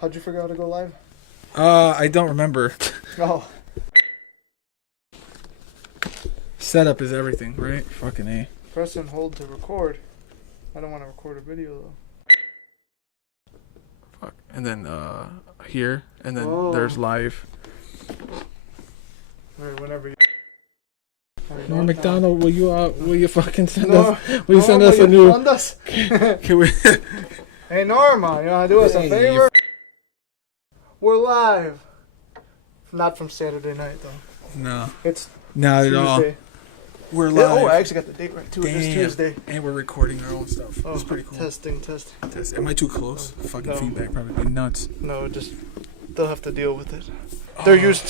How'd you figure out how to go live? I don't remember. Oh. Setup is everything, right? Fucking A. Press and hold to record. I don't want to record a video though. Fuck. And then here, and then Oh. there's live. Alright, whenever you. Norm McDonald, will you fucking send No, us? Will you send us a will new? fund us? Can we? Hey Norma, you wanna do us a Hey, favor? We're live. Not from Saturday night though. No, It's not at all. Tuesday. We're Yeah, live. oh, I actually got the date right too. It's Damn. Tuesday. And we're recording our own stuff. Oh, It's pretty cool. Testing. Am I too close? Fucking No. feedback probably be nuts. No, just they'll have to deal with it. They're used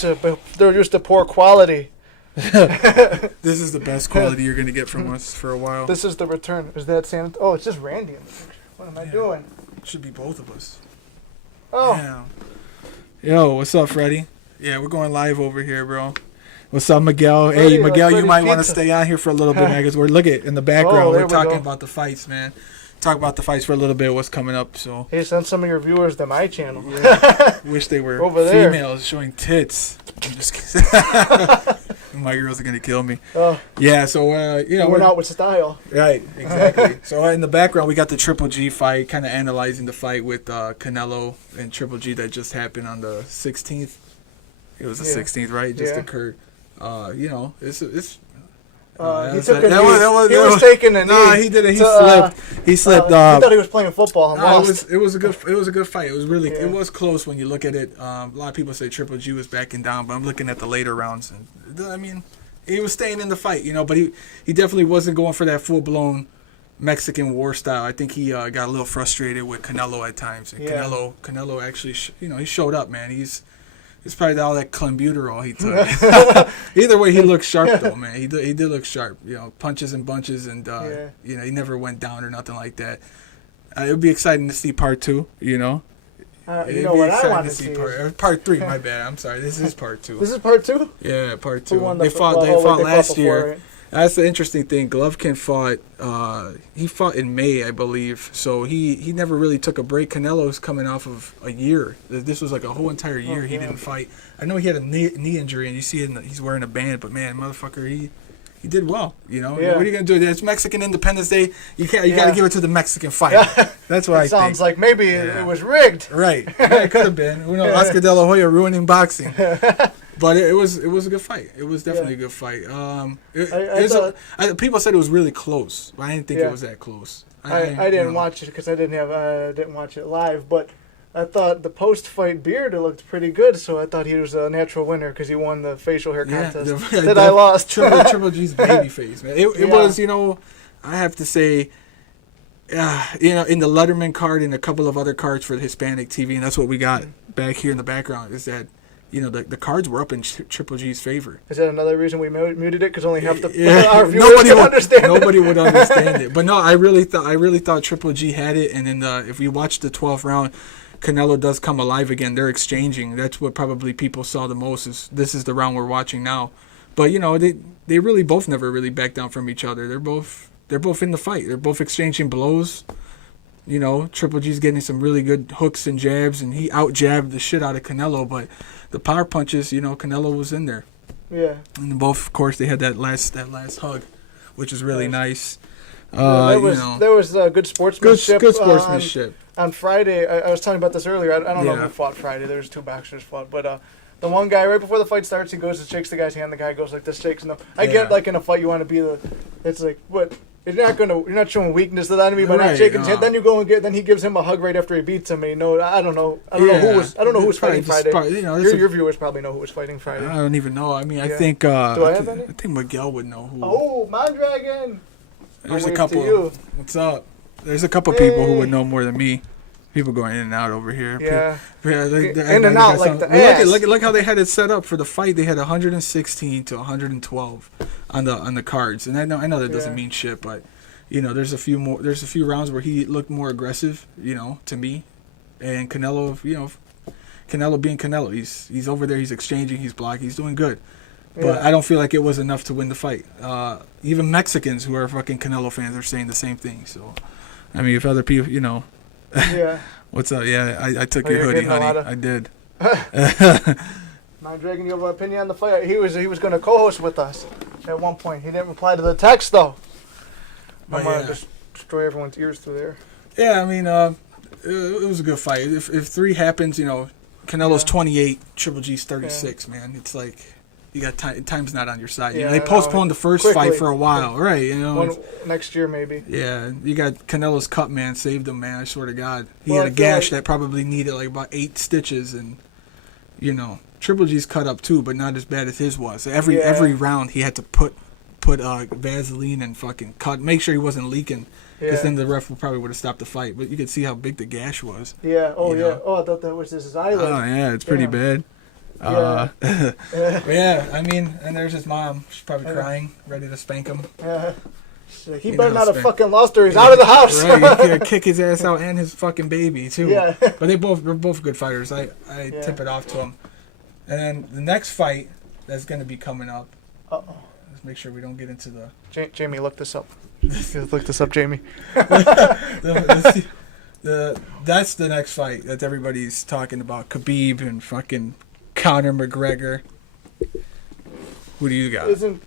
to poor quality. This is the best quality you're gonna get from us for a while. This is the return. Is that Santa? Oh, it's just Randy in the picture. What am I doing? Should be both of us. Oh, Damn. Yo, what's up, Freddie? Yeah, we're going live over here, bro. What's up, Miguel? Freddie, Hey, Miguel, you Freddie might want to Pizza. stay on here for a little bit, man, because we're look at in the background. there We're we talking go. about the fights, man. Talk about the fights for a little bit. What's coming up? So hey, send some of your viewers to my channel. wish they were Over there. females showing tits. I'm just kidding. My girls are gonna kill me. Oh, Yeah, so we're we're out with style. right, exactly. So in the background, we got the Triple G fight, kind of analyzing the fight with Canelo and Triple G that just happened on the 16th. It was the Yeah. 16th, right? It just Yeah. occurred. It's. He That took was- a that was- he that was was- taking a knee. Nah, he did it. He to, slipped. He slipped. he thought he was playing football and lost. it was a good fight. It was really Yeah. it was close when you look at it. A lot of people say Triple G was backing down, but I'm looking at the later rounds, and I mean, he was staying in the fight, but he definitely wasn't going for that full blown Mexican war style. I think he got a little frustrated with Canelo at times. And Yeah. Canelo actually, he showed up, man. It's probably all that clenbuterol he took. Either way, he looked sharp though, man. He did look sharp. Punches and bunches, and Yeah. he never went down or nothing like that. It would be exciting to see part 2. You know It'd be what I exciting want to see? part 3. My bad. I'm sorry. This is part 2. This is part 2. Yeah, part 2. Who won the They fought they last before, year. right? That's the interesting thing. Golovkin fought. He fought in May, I believe. So he never really took a break. Canelo's coming off of a year. This was like a whole entire year he yeah. didn't fight. I know he had a knee injury, and you see it. He's wearing a band, but man, motherfucker, he did well. Yeah. What are you gonna do? It's Mexican Independence Day. You got Yeah. to give it to the Mexican fight. Yeah. That's what I It sounds think. like maybe Yeah. it was rigged. Right. Yeah, it could have been. Oscar De La Hoya ruining boxing. But it was a good fight. It was definitely a good fight. People said it was really close, but I didn't think Yeah. it was that close. I didn't watch it because I didn't watch it live, but I thought the post-fight beard looked pretty good, so I thought he was a natural winner because he won the facial hair contest that I lost. Triple G's baby face, man. It Yeah. was, I have to say, in the Letterman card and a couple of other cards for the Hispanic TV, and that's what we got back here in the background, is that, the cards were up in Triple G's favor. Is that another reason we muted it? Because only half the Yeah, our viewers can understand it. Nobody would understand it. But no, I really thought Triple G had it. And then if we watch the 12th round, Canelo does come alive again. They're exchanging. That's what probably people saw the most. This is the round we're watching now. But they really both never really back down from each other. They're both in the fight. They're both exchanging blows. Triple G's getting some really good hooks and jabs, and he out jabbed the shit out of Canelo. But the power punches, Canelo was in there. Yeah. And both, of course, they had that last hug, which is really nice. There was good sportsmanship. Good sportsmanship. On Friday, I was telling you about this earlier. I don't know who fought Friday. There was 2 boxers fought, but the one guy right before the fight starts, he goes and shakes the guy's hand. The guy goes like this, shakes him. I get like in a fight, you want to be it's like what. You're not showing weakness to the enemy by not shaking his hand. Then you go and then he gives him a hug right after he beats him. I don't know who was fighting Friday. Your viewers probably know who was fighting Friday. I don't even know. I mean, I Yeah. think. Do I have any? I think Miguel would know who. Oh, Mondragon! There's I'll a wave couple. to you. What's up? There's a couple people who would know more than me. People going in and out over here. Yeah. In and out like the ass. Look how they had it set up for the fight. They had 116 to 112 on the cards, and I know that doesn't mean shit, but there's a few rounds where he looked more aggressive, to me, and Canelo, Canelo being Canelo, he's over there, he's exchanging, he's blocking, he's doing good. But I don't feel like it was enough to win the fight. Even Mexicans who are fucking Canelo fans are saying the same thing. So, I mean, if other people, Yeah. What's up? Yeah, I took your hoodie, honey. I did. Mind Dragon, you have an opinion on the fight? He was going to co-host with us at one point. He didn't reply to the text though. I'm gonna just destroy everyone's ears through there. Yeah, I mean, it was a good fight. If 3 happens, Canelo's 28, Triple G's 36. Man, it's like you got time's not on your side. They postponed the first fight for a while, right? Next year maybe. Yeah, you got Canelo's cut, man. Saved him, man. I swear to God, he had a gash that probably needed like about 8 stitches, and Triple G's cut up too, but not as bad as his was. Every round he had to put Vaseline and fucking cut, make sure he wasn't leaking, because then the ref probably would have stopped the fight. But you could see how big the gash was. Yeah. Oh yeah. Oh, I thought that was his eyelid. Oh yeah, it's pretty bad. Yeah. Yeah. I mean, and there's his mom. She's probably crying, ready to spank him. He better not have fucking lost her. He's out of the house. Right, you kick his ass out and his fucking baby too. Yeah. But they're both good fighters. I tip it off to them. And then the next fight that's going to be coming up. Let's make sure we don't get into the... Jamie, look this up. Look this up, Jamie. That's the next fight that everybody's talking about. Khabib and fucking Conor McGregor. Who do you got? Isn't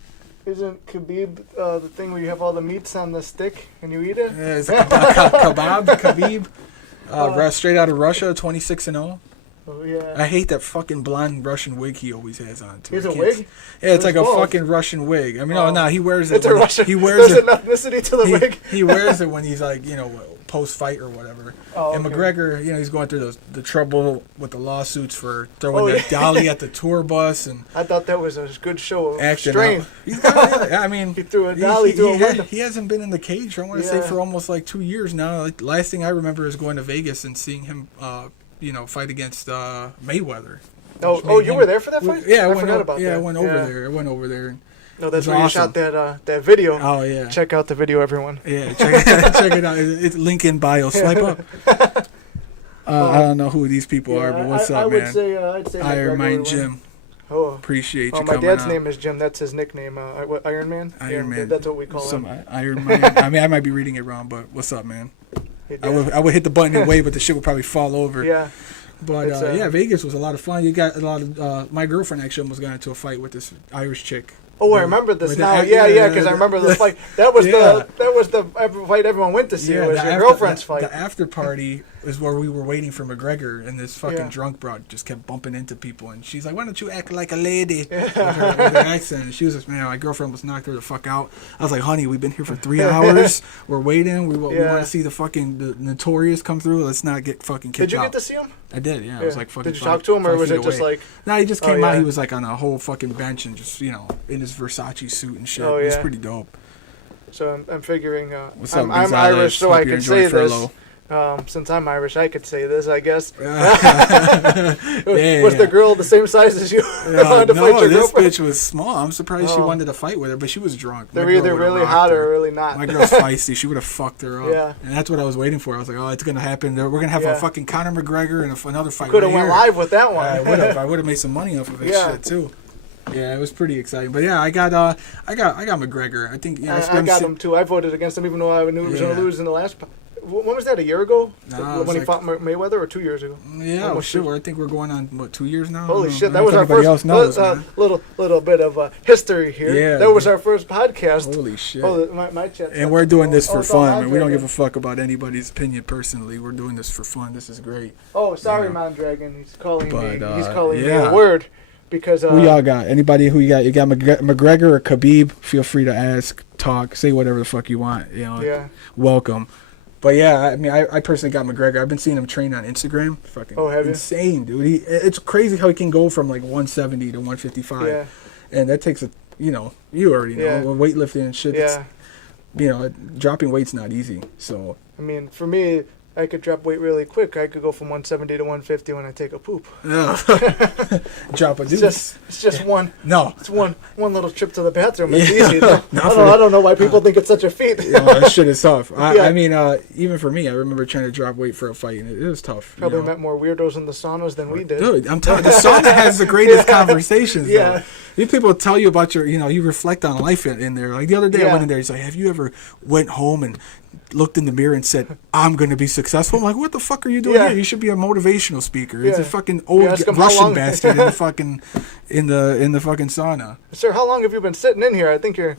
Khabib the thing where you have all the meats on the stick and you eat it? Yeah, it's Khabib. Straight out of Russia, 26-0. Oh, yeah. I hate that fucking blonde Russian wig he always has on too. He's a wig? Yeah, it's like a fucking Russian wig. I mean, he wears it. It's a Russian. There's an ethnicity to the wig. He wears it when he's like, post fight or whatever. And McGregor, he's going through the trouble with the lawsuits for throwing that dolly at the tour bus, and I thought that was a good show of acting strength. I mean, he threw a dolly through a window. He hasn't been in the cage, I want to say, for almost like 2 years now. Like, last thing I remember is going to Vegas and seeing him fight against Mayweather. You were there for that fight? Yeah, I forgot about that. Yeah, I went over there. No, that's where you shot that video. Oh, yeah. Check out the video, everyone. Yeah, check it out. It's link in bio. Swipe up. I don't know who these people are, but what's up, man? I'd say Iron Man Jim. Oh, appreciate you my coming dad's out. name is Jim. That's his nickname. Iron Man? Iron Man. That's what we call him. Iron Man. I mean, I might be reading it wrong, but what's up, man? I would hit the button and wave, but the shit would probably fall over. Yeah. But Vegas was a lot of fun. You got a lot of my girlfriend actually almost got into a fight with this Irish chick. Oh, I remember this now. Yeah, because I remember the fight. That was the fight everyone went to see. It was your girlfriend's fight. The after party is where we were waiting for McGregor, and this fucking drunk broad just kept bumping into people, and she's like, "Why don't you act like a lady?" With her accent. And she was just, man, my girlfriend was knocked her the fuck out. I was like, "Honey, we've been here for 3 hours. We're waiting. We want to see the Notorious come through. Let's not get fucking kicked out." Did you get to see him? I did, yeah. I was like fucking. Did you talk to him, or was it just like? No, he just came out. He was like on a whole fucking bench and just in his Versace suit and shit. It was pretty dope. So I'm figuring. What's up, I'm Irish, so I can say this. Since I'm Irish, I could say this, I guess. Was the girl the same size as you? No, this bitch was small. I'm surprised she wanted to fight with her, but she was drunk. They're either really hot or really not. My girl's feisty. She would have fucked her up. Yeah. And that's what I was waiting for. I was like, oh, it's going to happen. We're going to have a fucking Conor McGregor and another fight. Could have went live with that one. I would have made some money off of it shit, too. Yeah, it was pretty exciting. But yeah, I got McGregor. I think I got him too. I voted against him even though I knew he was going to lose in the last. When was that? A year ago? When he fought Mayweather, or 2 years ago? Yeah, sure. I think we're going on 2 years now. Holy shit! That was our first little bit of history here. Yeah, that was our first podcast. Holy shit! My chat. And we're doing this for fun, man. We don't give a fuck about anybody's opinion personally. We're doing this for fun. This is great. Oh, sorry, Mondragon. He's calling me. He's calling me a word. Because who y'all got? Anybody who you got? You got McGregor or Khabib? Feel free to ask, talk, say whatever the fuck you want. Welcome. But yeah, I mean, I personally got McGregor. I've been seeing him train on Instagram. Fucking insane, dude. It's crazy how he can go from like 170 to 155. Yeah. And that takes you already know, weightlifting and shit. Yeah. Dropping weight's not easy. So. I mean, for me, I could drop weight really quick. I could go from 170 to 150 when I take a poop. Drop a deuce. It's just one. No. It's one little trip to the bathroom. It's easy. I don't know why people think it's such a feat. That shit is tough. I mean, even for me, I remember trying to drop weight for a fight, and it was tough. Probably met more weirdos in the saunas than we did. Dude, I'm telling you, the sauna has the greatest conversations. Though. These people tell you about your, you reflect on life in there. Like the other day, I went in there. He's like, "Have you ever went home and looked in the mirror and said, "I'm going to be successful." I'm like, "What the fuck are you doing here? You should be a motivational speaker." It's a fucking old Russian bastard in the fucking in the fucking sauna. Sir, how long have you been sitting in here? I think you're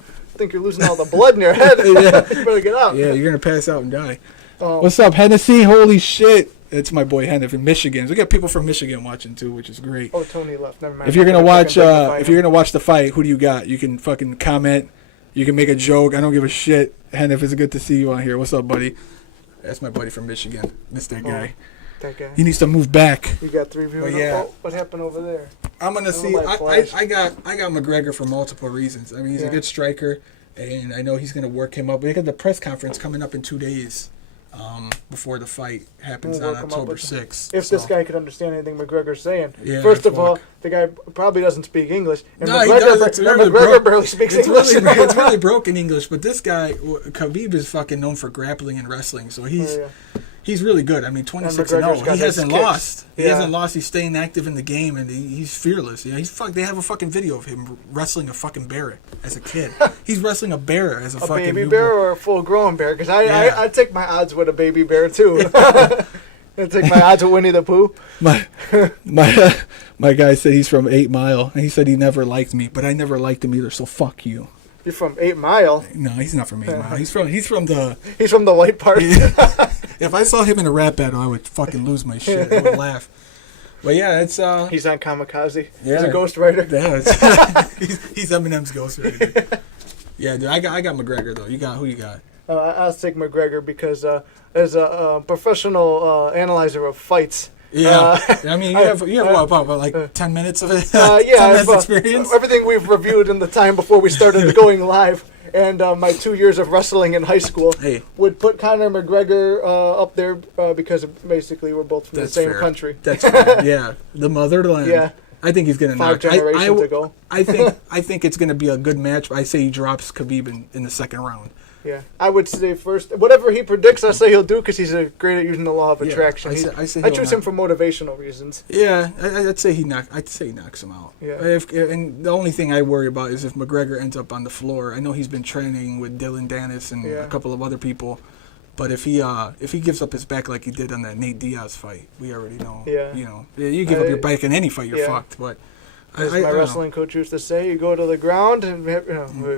losing all the blood in your head. You better get out. Yeah, you're gonna pass out and die. What's up, Hennessy? Holy shit! It's my boy Hennessy from Michigan. We got people from Michigan watching too, which is great. Oh, Tony left. Never mind. If you're gonna watch the fight, who do you got? You can fucking comment. You can make a joke. I don't give a shit. Hennessy, it's good to see you on here. What's up, buddy? That's my buddy from Michigan. Miss that guy. That guy. He needs to move back. You got 3 viewers. Yeah. What happened over there? I'm gonna see. I got McGregor for multiple reasons. I mean, he's a good striker, and I know he's gonna work him up. We got the press conference coming up in 2 days, before the fight happens on October 6th. If this guy could understand anything McGregor's saying. First of all, the guy probably doesn't speak English. And no, he does. McGregor barely speaks English. It's really broken English, but this guy, Khabib, is fucking known for grappling and wrestling, so he's really good. I mean, 26-0. He hasn't lost. He hasn't lost. He's staying active in the game, and he's fearless. Yeah, They have a fucking video of him wrestling a fucking bear as a kid. He's wrestling a bear as a fucking baby bear or a full-grown bear? Because I'd take my odds with a baby bear too. I'd take my odds with Winnie the Pooh. My guy said he's from 8 Mile, and he said he never liked me, but I never liked him either. So fuck you. You're from 8 Mile? No, he's not from 8 Mile. He's from the. He's from the white part. If I saw him in a rap battle, I would fucking lose my shit. I would laugh. But yeah, it's he's on Kamikaze. Yeah. He's a ghostwriter. Yeah, he's Eminem's ghostwriter. Yeah, dude, I got McGregor though. Who you got? I'll take McGregor because as a professional analyzer of fights. Yeah, I mean, you have what, like 10 minutes of it? 10 minutes experience? Everything we've reviewed in the time before we started going live, and my 2 years of wrestling in high school would put Conor McGregor up there because basically we're both from the same country. That's fair. Yeah, the motherland. Yeah. I think he's going to knock 5 generations ago. I think it's going to be a good match. I say he drops Khabib in the second round. Yeah, I would say first, whatever he predicts, I say he'll do because he's great at using the law of attraction. I choose him for motivational reasons. Yeah, I'd say he knocks him out. Yeah. And the only thing I worry about is if McGregor ends up on the floor. I know he's been training with Dylan Dennis and a couple of other people, but if he gives up his back like he did on that Nate Diaz fight, we already know. Yeah. You give up your back in any fight, you're fucked. But as my wrestling coach used to say, you go to the ground and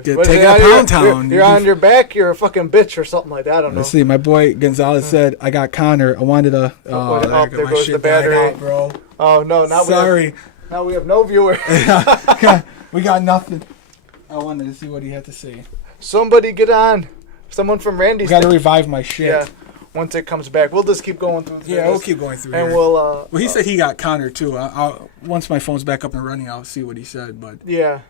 take out Pound Town. You're on your back, you're a fucking bitch or something like that. I don't know. Let's see. My boy Gonzalez said, I got Conor. I wanted to. There goes the battery. Out, bro. Oh, no. Sorry. Now we have no viewer. We got nothing. I wanted to see what he had to say. Somebody get on. Someone from Randy's. Got to revive my shit. Yeah. Once it comes back, we'll just keep going through. We'll keep going through. And here. Well, he said he got Conor too. Once my phone's back up and running, I'll see what he said. But yeah,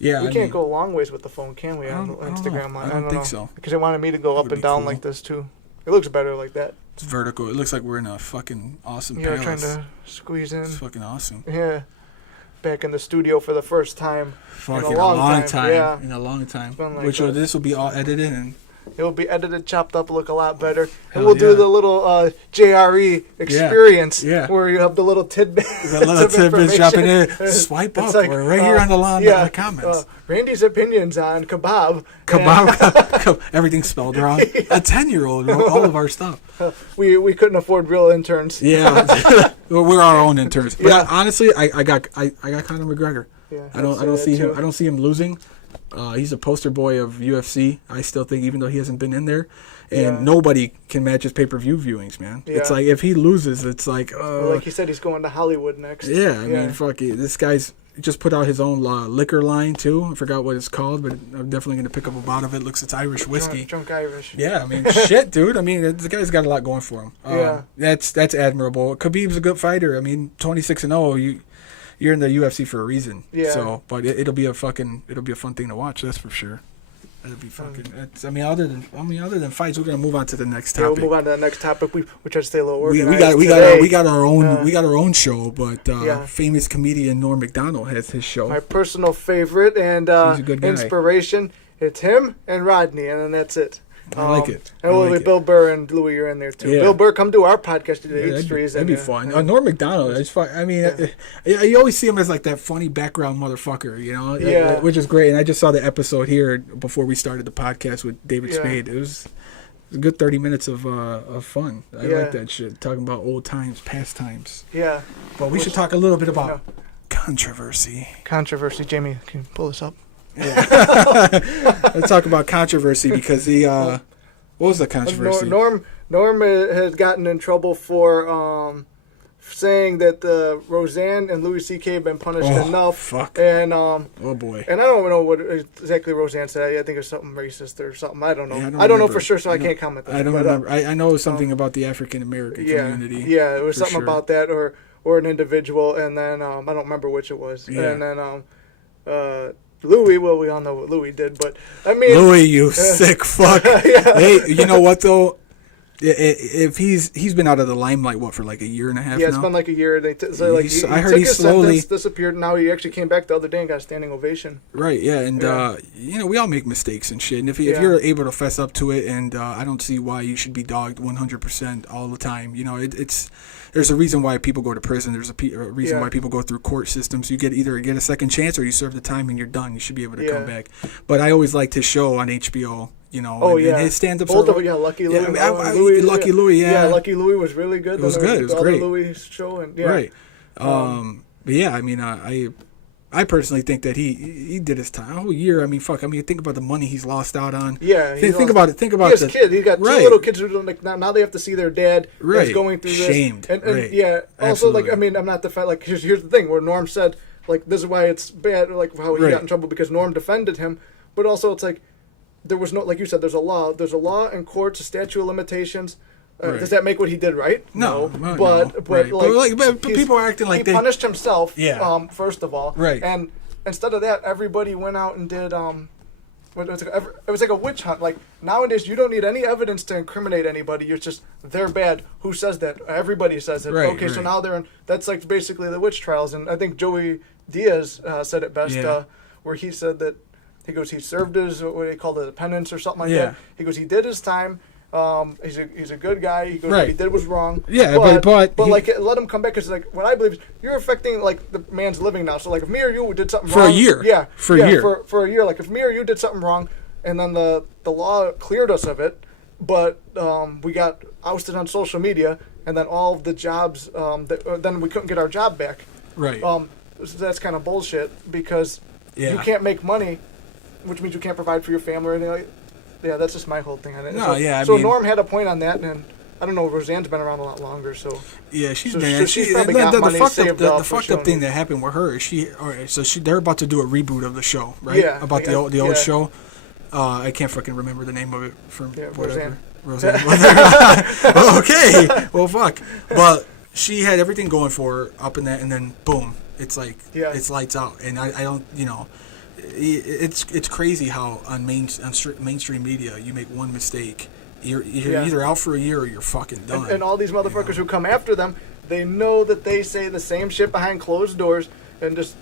we can't go a long ways with the phone, can we? On Instagram Live, I don't think so. Because they wanted me to go up and down like this too. It looks better like that. It's vertical. It looks like we're in a fucking awesome palace. Trying to squeeze in. It's fucking awesome. Yeah, back in the studio for the first time. Fucking in a long time. Yeah, in a long time. Like this will be all edited and. It will be edited, chopped up, look a lot better. And we'll do the little JRE experience where you have the little tidbit. The little tidbits dropping in. Swipe up. We're right here on the comments. Randy's opinions on kebab. Everything's spelled wrong. A 10-year-old wrote all of our stuff. We couldn't afford real interns. Yeah. We're our own interns. But honestly, I got Conor McGregor. Yeah, I don't see him losing. He's a poster boy of UFC. I still think, even though he hasn't been in there, and nobody can match his pay-per-view viewings, man. Yeah. It's like if he loses, it's like like he said, he's going to Hollywood next. Yeah, I mean, fuck it. This guy's just put out his own liquor line too. I forgot what it's called, but I'm definitely gonna pick up a bottle of it. It's Irish whiskey. Drunk Irish. Yeah, I mean, shit, dude. I mean, the guy's got a lot going for him. That's admirable. Khabib's a good fighter. I mean, 26-0. You're in the UFC for a reason. Yeah. So, but it'll be a fun thing to watch. That's for sure. It'll be fucking. Other than fights, we're gonna move on to the next topic. Yeah, we'll move on to the next topic. We try to stay a little organized. We got our own show, but famous comedian Norm Macdonald has his show. My personal favorite and he's a good guy. Inspiration. It's him and Rodney, and then that's it. I like it. And Bill Burr and Louis, you're in there too. Yeah. Bill Burr, come do our podcast today. That'd be fun. Norm Macdonald, it's fun. I mean, you always see him as like that funny background motherfucker, you know? Yeah. Which is great. And I just saw the episode here before we started the podcast with David Spade. It a good 30 minutes of fun. I Yeah. like that shit. Talking about old times, past times. Yeah. But we should talk a little bit about controversy. Controversy. Jamie, can you pull this up? Yeah. Let's talk about controversy because what was the controversy? Norm has gotten in trouble for saying that Roseanne and Louis C.K. have been punished enough. Fuck. And oh boy. And I don't know what exactly Roseanne said. I think it's something racist or something. I don't know. Yeah, I don't know for sure, so I can't comment. I don't remember. I know it was something about the African American community. Yeah, it was something about that or an individual, and then I don't remember which it was. Yeah. And then Louis, well, we all know what Louis did, but I mean, Louis, you sick fuck. Yeah. Hey, you know what though? If he's been out of the limelight for like a year and a half. Yeah, it's now? been like a year. I heard he slowly disappeared. And now he actually came back the other day and got a standing ovation. Right. Yeah, and we all make mistakes and shit. And if you're able to fess up to it, and I don't see why you should be dogged 100% all the time. You know, it's there's a reason why people go to prison. There's a reason why people go through court systems. You either get a second chance or you serve the time and you're done. You should be able to come back. But I always liked his show on HBO. You know, and his stand-ups. Lucky Louie. Louis, Lucky Louie, yeah. Yeah, Lucky Louie was really good. It was good. It was great. Louis show and right. But yeah, I mean, I personally think that he did his time a whole year. I mean, fuck. I mean, think about the money he's lost out on. Yeah. Think about it. Think about his kid. He's got two little kids who don't, like now they have to see their dad is going through this. Shamed. And right. Yeah. Also, Absolutely. like, I mean, I'm not like here's the thing where Norm said like this is why it's bad, like how he got in trouble because Norm defended him, but also it's like. There was no, like you said, there's a law in courts, a statute of limitations. Does that make what he did right? No. But people are acting like he punished himself. Yeah. First of all. Right. And instead of that, everybody went out and did it was like a witch hunt. Like nowadays, you don't need any evidence to incriminate anybody. You're just they're bad. Who says that? Everybody says it. Right, okay, so now they're in. That's like basically the witch trials. And I think Joey Diaz said it best, where he said that. He goes, he served his, what they call it, penance or something like that. He goes, he did his time. He's a good guy. He goes, what he did was wrong. Yeah, but like, let him come back because, like, what I believe is you're affecting, like, the man's living now. So, like, if me or you did something wrong. For a year. Yeah. For a year. For a year. Like, if me or you did something wrong and then the law cleared us of it, but we got ousted on social media and then all of the jobs, then we couldn't get our job back. Right. So that's kind of bullshit because you can't make money. Which means you can't provide for your family or anything like that. Yeah, that's just my whole thing on it. So Norm had a point on that, and I don't know, Roseanne's been around a lot longer, so... Yeah, she's probably got money saved up. The fucked up thing that happened with her is they're about to do a reboot of the show, right? Yeah. About the old show. I can't fucking remember the name of it from whatever. Roseanne. Okay, well, fuck. But she had everything going for her up in that, and then, boom, it's like, it's lights out. And I don't, it's crazy how on mainstream media you make one mistake, you're either out for a year or you're fucking done. And all these motherfuckers who come after them, they know that they say the same shit behind closed doors. And just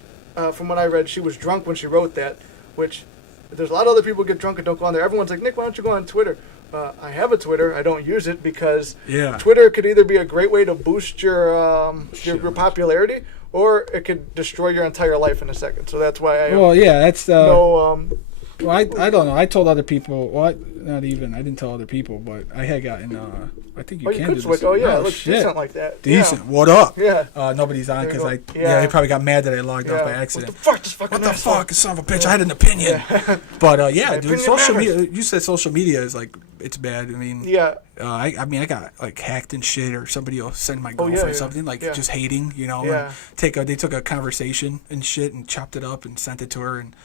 from what I read, she was drunk when she wrote that. Which there's a lot of other people who get drunk and don't go on there. Everyone's like, Nick, why don't you go on Twitter? I have a Twitter. I don't use it because Twitter could either be a great way to boost your popularity. Or it could destroy your entire life in a second. So that's why I. Well, yeah, that's no. Well, I don't know. I told other people. Well, not even. I didn't tell other people, but I had gotten. I think you can do switch. this. Oh yeah, it looks decent like that. Decent. Yeah. What up? Yeah. Nobody's on because they probably got mad that I logged off by accident. What the fuck, this fucking What the fuck, son of a bitch? I had an opinion. But dude, social media. You said social media is like it's bad. I mean. Yeah. I mean, I got like hacked and shit, or somebody will send my girlfriend something like just hating, and they took a conversation and shit and chopped it up and sent it to her, and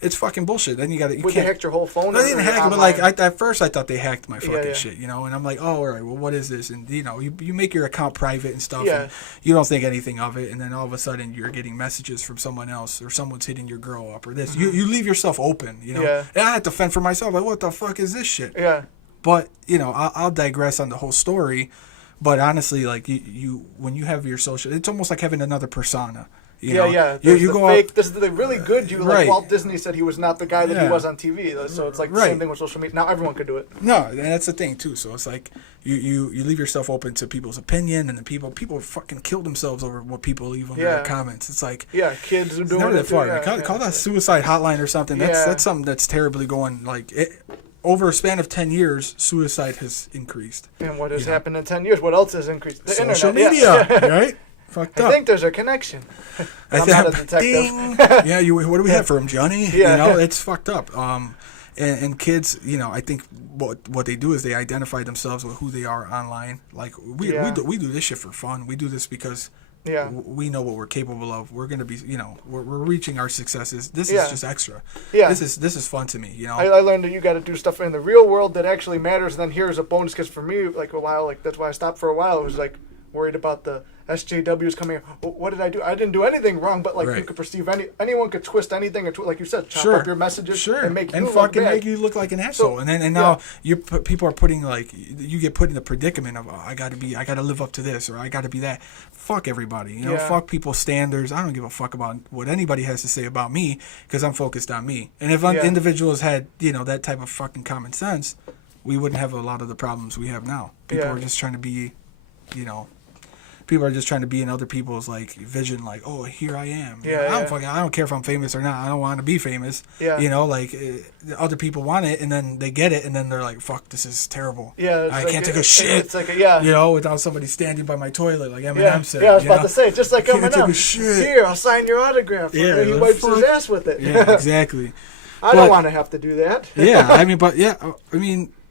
it's fucking bullshit. Then you can't. They hacked your whole phone? No, they didn't hack it, but like at first I thought they hacked my fucking shit, and I'm like, oh, all right, well, what is this? And you make your account private and stuff, and you don't think anything of it, and then all of a sudden you're getting messages from someone else, or someone's hitting your girl up, or this. Mm-hmm. You leave yourself open, and I had to fend for myself. Like, what the fuck is this shit? Yeah. But I'll digress on the whole story. But honestly, like you when you have your social, it's almost like having another persona. You go fake. This is the really good you. Like Walt Disney said, he was not the guy that he was on TV. So it's like the same thing with social media. Now everyone can do it. No, and that's the thing too. So it's like you leave yourself open to people's opinion, and then people fucking kill themselves over what people leave under their comments. It's like kids are doing never it. That far. Call that suicide hotline or something. That's something that's terribly going like it. over a span of 10 years, suicide has increased. And what has happened in 10 years? What else has increased? The Social internet. media, right? Fucked up. I think there's a connection. I'm not a detective. Ding. Yeah, what do we have for him, Johnny? Yeah. You know, it's fucked up. And kids, you know, I think what they do is they identify themselves with who they are online. Like we do this shit for fun. We do this because we know what we're capable of. We're gonna be, you know, we're reaching our successes. This is just extra. Yeah. This is fun to me. You know. I learned that you got to do stuff in the real world that actually matters. And then here's a bonus, because for me, like a while, like that's why I stopped for a while. I was like worried about the SJWs coming. What did I do? I didn't do anything wrong, but like you could perceive anyone could twist anything, or like you said, chop up your messages and make you fucking look bad. make you look like an asshole. So, and now people are putting like you get put in the predicament of I gotta live up to this, or I gotta be that. Fuck everybody, you know. Fuck people's standards. I don't give a fuck about what anybody has to say about me because I'm focused on me. And if individuals had that type of fucking common sense, we wouldn't have a lot of the problems we have now. People are just trying to be, people are just trying to be in other people's like vision, like, oh, here I am. I don't care if I'm famous or not. I don't want to be famous. Other people want it, and then they get it, and then they're like, fuck, this is terrible. I can't take a shit. It's like without somebody standing by my toilet, like Eminem said. I was about to say, just like Eminem. Take a shit. Here, I'll sign your autograph. And he wipes his ass with it. Yeah, exactly. I don't want to have to do that.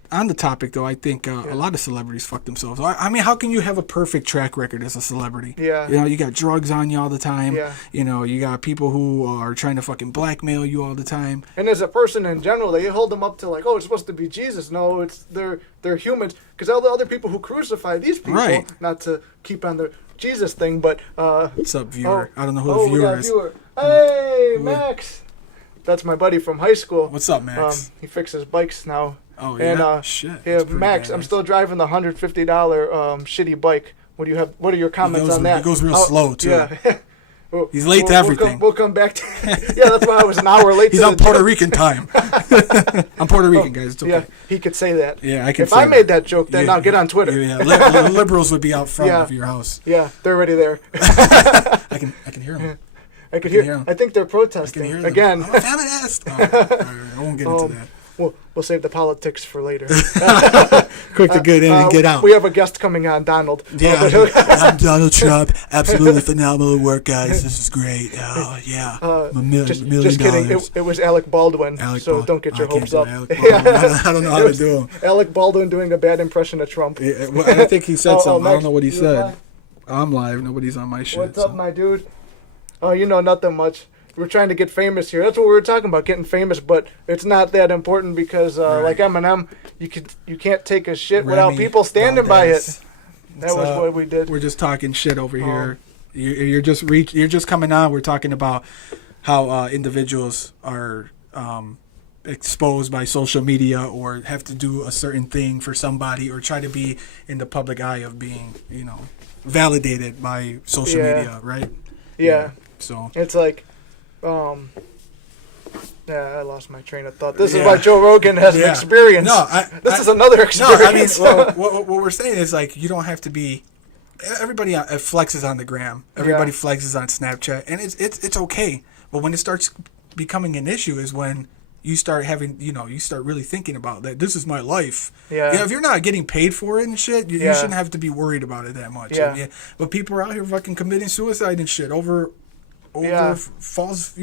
On the topic, though, I think a lot of celebrities fuck themselves. I mean, how can you have a perfect track record as a celebrity? Yeah. You got drugs on you all the time. Yeah. You got people who are trying to fucking blackmail you all the time. And as a person in general, they hold them up to like, oh, it's supposed to be Jesus. No, they're humans. Because all the other people who crucify these people, not to keep on the Jesus thing, but... What's up, viewer? I don't know who the viewer is. Viewer. Hey, Max! That's my buddy from high school. What's up, Max? He fixes bikes now. Oh, yeah? And, shit. Yeah, Max, badass. I'm still driving the $150 shitty bike. What are your comments on that? He goes real slow, too. Yeah. He's late to everything. We'll come back to... Yeah, that's why I was an hour late. He's on Puerto Rican time. I'm Puerto Rican, guys. It's okay. Yeah, he could say that. Yeah, I can If I made that joke, then I'll get on Twitter. Yeah. Liberals would be out front of your house. Yeah, they're already there. I can hear them. I can hear them. I think they're protesting. I can hear them. Again. I'm a feminist. I won't get into that. We'll save the politics for later. Quick to get in and get out. We have a guest coming on, Donald. Yeah, I'm Donald Trump. Absolutely phenomenal work, guys. This is great. Oh, yeah. $1 million. Just kidding. It was Alec Baldwin. Don't get your hopes up. I don't know how to do him. Alec Baldwin doing a bad impression of Trump. Yeah, and I think he said something. I don't know what he said. I'm live. Nobody's on my shit. What's up, my dude? Oh, nothing much. We're trying to get famous here. That's what we were talking about, getting famous, but it's not that important because, like Eminem, you can't take a shit without people standing by it. That was what we did. We're just talking shit over here. You're just coming on. We're talking about how individuals are exposed by social media or have to do a certain thing for somebody or try to be in the public eye of being, validated by social media, right? Yeah. So it's like. I lost my train of thought. This is why Joe Rogan has an experience. This is another experience. What we're saying is like you don't have to be. Everybody flexes on the gram. Everybody flexes on Snapchat, and it's okay. But when it starts becoming an issue, is when you start having you start really thinking about that. This is my life. Yeah. If you're not getting paid for it and shit, you shouldn't have to be worried about it that much. Yeah. But people are out here fucking committing suicide and shit over false,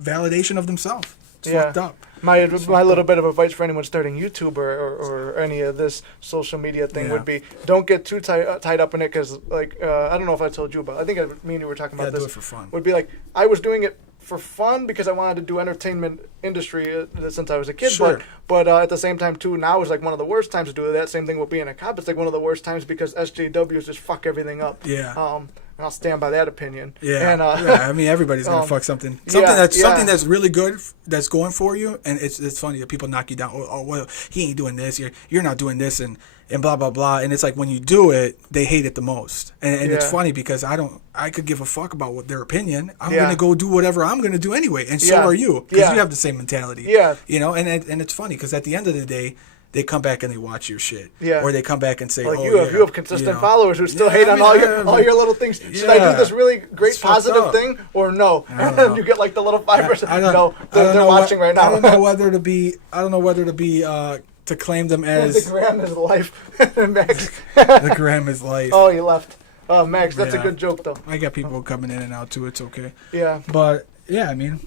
validation of themselves. It's fucked up. My little bit of advice for anyone starting YouTube or any of this social media thing would be don't get too tied up in it because, like, I don't know if I told you about it. I think me and you were talking about this. Do it for fun. Would be like, I was doing it for fun because I wanted to do entertainment industry since I was a kid. Sure. But at the same time, too, now is like one of the worst times to do that. Same thing with being a cop. It's like one of the worst times because SJWs just fuck everything up. Yeah. And I'll stand by that opinion. Yeah. And, I mean, everybody's gonna fuck something. Something that's really good, that's going for you, and it's funny that people knock you down. Oh, well, he ain't doing this. You're not doing this, and blah blah blah. And it's like when you do it, they hate it the most. And it's funny because I could give a fuck about what their opinion. I'm gonna go do whatever I'm gonna do anyway, and so are you because you have the same mentality. Yeah. And it's funny because at the end of the day, they come back and they watch your shit. Yeah. Or they come back and say, like oh, you have consistent followers who still hate on all your little things. Should I do this really great positive thing or no? And then you get like the little 5%. No, they're watching right now. I don't know whether to be to claim them as the gram is life. Max. The gram is life. Oh, you left. Max, that's a good joke though. I got people coming in and out too. It's okay. Yeah. But yeah, I mean,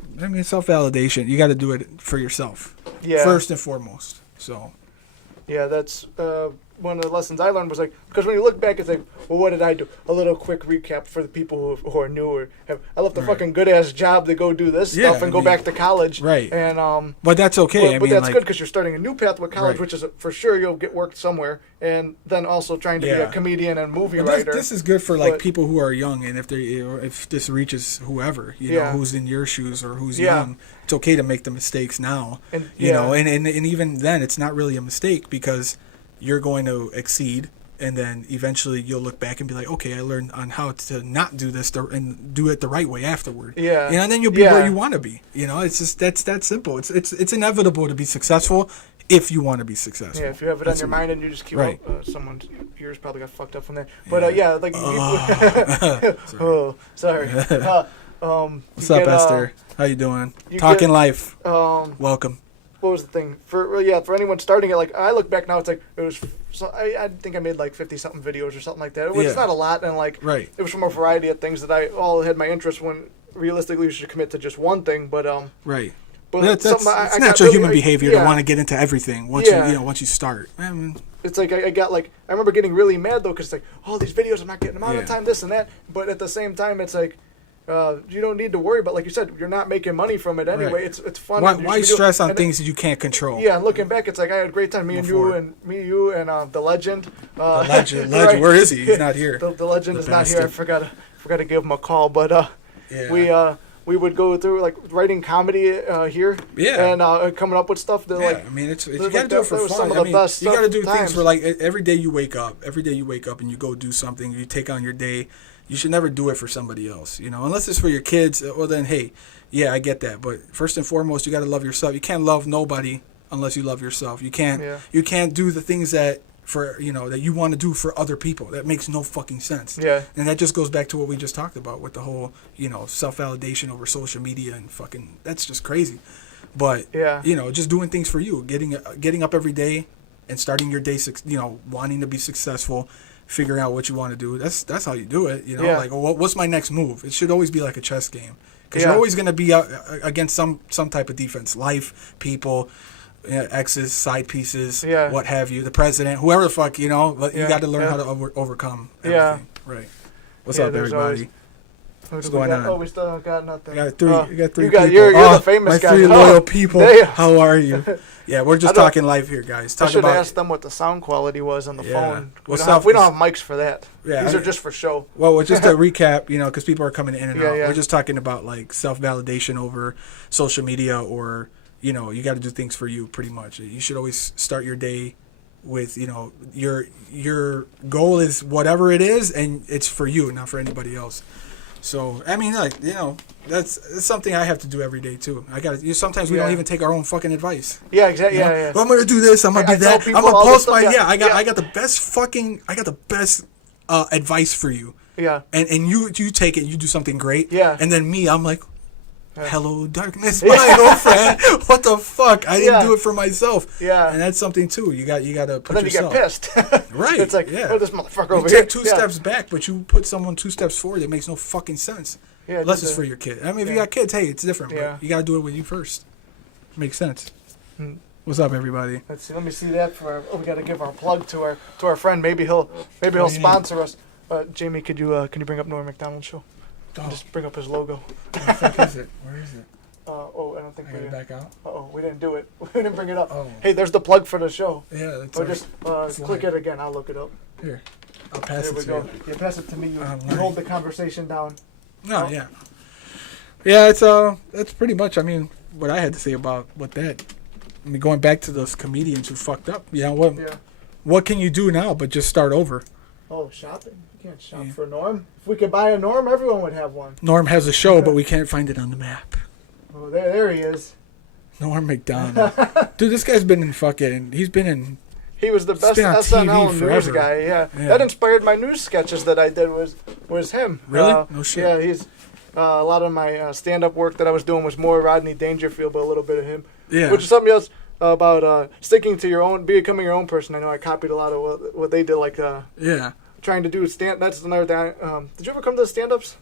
self-validation. You got to do it for yourself. Yeah. First and foremost. So. Yeah, that's one of the lessons I learned was like, because when you look back, it's like, well, what did I do? A little quick recap for the people who are new or I left a fucking good ass job to go do this stuff and go back to college. Right. And but that's okay. But that's good because you're starting a new path with college, which is for sure you'll get work somewhere, and then also trying to be a comedian and movie writer. This is good for like people who are young, and if this reaches whoever know who's in your shoes or who's young. It's okay to make the mistakes now, and, you know, and even then, it's not really a mistake because you're going to exceed, and then eventually you'll look back and be like, okay, I learned on how to not do this and do it the right way afterward. Yeah, you know, and then you'll be where you want to be. You know, it's just that's that simple. It's inevitable to be successful if you want to be successful. Yeah, if you have it on your mind and you just keep up, someone's ears probably got fucked up from that. But like, sorry. What's up, Esther? How you doing? Talking life. Welcome. What was the thing for anyone starting it? Like I look back now, it's like it was. So I think I made like 50 something videos or something like that. It's not a lot, and like it was from a variety of things that I all had my interest. When realistically, you should commit to just one thing. But right. But it's natural human behavior to want to get into everything once once you start. It's like I remember getting really mad though because it's like these videos I'm not getting them out on time, this and that. But at the same time, it's like. You don't need to worry about, like you said, you're not making money from it anyway. Right. It's fun. Why stress on things that you can't control? Yeah, and looking back, it's like I had a great time. Me, you, and the legend. The legend. Right. Where is he? He's not here. The legend is not here. I forgot to give him a call, but we would go through like writing comedy here. Yeah. And coming up with stuff that I mean, you got to do it for fun. You got to do things for like every day you wake up. Every day you wake up and you go do something. You take on your day. You should never do it for somebody else, you know, unless it's for your kids. Well, then, hey, yeah, I get that. But first and foremost, you got to love yourself. You can't love nobody unless you love yourself. You can't do the things that you want to do for other people. That makes no fucking sense. Yeah. And that just goes back to what we just talked about with the whole, self-validation over social media and fucking, that's just crazy. But, just doing things for you, getting up every day and starting your day, wanting to be successful. Figuring out what you want to do. That's how you do it. Like, what's my next move? It should always be like a chess game because you're always going to be against some type of defense. Life, people, exes, side pieces, what have you. The president, whoever the fuck, you got to learn how to overcome everything. Yeah. Right. What's up, everybody? What's going on? Oh, we still got nothing. You got three people. You're the famous guy. My three loyal people. How are you? Yeah, we're just talking live here, guys. I should have asked them what the sound quality was on the phone. We don't have mics for that. Yeah, these are just for show. Well, just to recap, because people are coming in and out. We're just talking about like self-validation over social media, or you got to do things for you. Pretty much, you should always start your day with your goal is whatever it is, and it's for you, not for anybody else. So I mean, like that's something I have to do every day too. Sometimes we don't even take our own fucking advice. Yeah, exactly. Yeah. Well, I'm gonna do this. I'm gonna do that. I'm gonna post my. I got the best advice for you. Yeah. And you take it. You do something great. Yeah. And then me, I'm like, hello, darkness, my old friend. What the fuck? I didn't do it for myself. Yeah. And that's something too. You got to put and then yourself. You get pissed. Right. It's like, this motherfucker over here. You here. take two steps back, but you put someone 2 steps forward. It makes no fucking sense. Yeah. Unless it's for your kid. I mean, if you got kids, hey, it's different. Yeah. But you got to do it with you first. Makes sense. What's up, everybody? Let's see. Let me see that we got to give our plug to our friend. Maybe he'll sponsor us. Jamie, could you bring up Norm Macdonald's show? Just bring up his logo. What the fuck is it? Where is it? I don't think we back out. We didn't do it. We didn't bring it up. Oh. Hey, there's the plug for the show. Yeah, that's just click it again. I'll look it up. Here, I'll pass it to you. Yeah, pass it to me. You hold the conversation down. No, yeah. Yeah, that's pretty much. I mean, what I had to say about that. I mean, going back to those comedians who fucked up. What can you do now but just start over? Oh, shopping. You can't shop for Norm. If we could buy a Norm, everyone would have one. Norm has a show, but we can't find it on the map. Oh, there he is. Norm Macdonald. Dude, this guy's been in fucking... He's been in... He was the best SNL news guy, yeah. That inspired my news sketches that I did was him. Really? No shit. Yeah, he's... a lot of my stand-up work that I was doing was more Rodney Dangerfield, but a little bit of him. Yeah. Which is something else about sticking to your own, becoming your own person. I know I copied a lot of what they did, like trying to do That's another thing. Did you ever come to the stand-ups?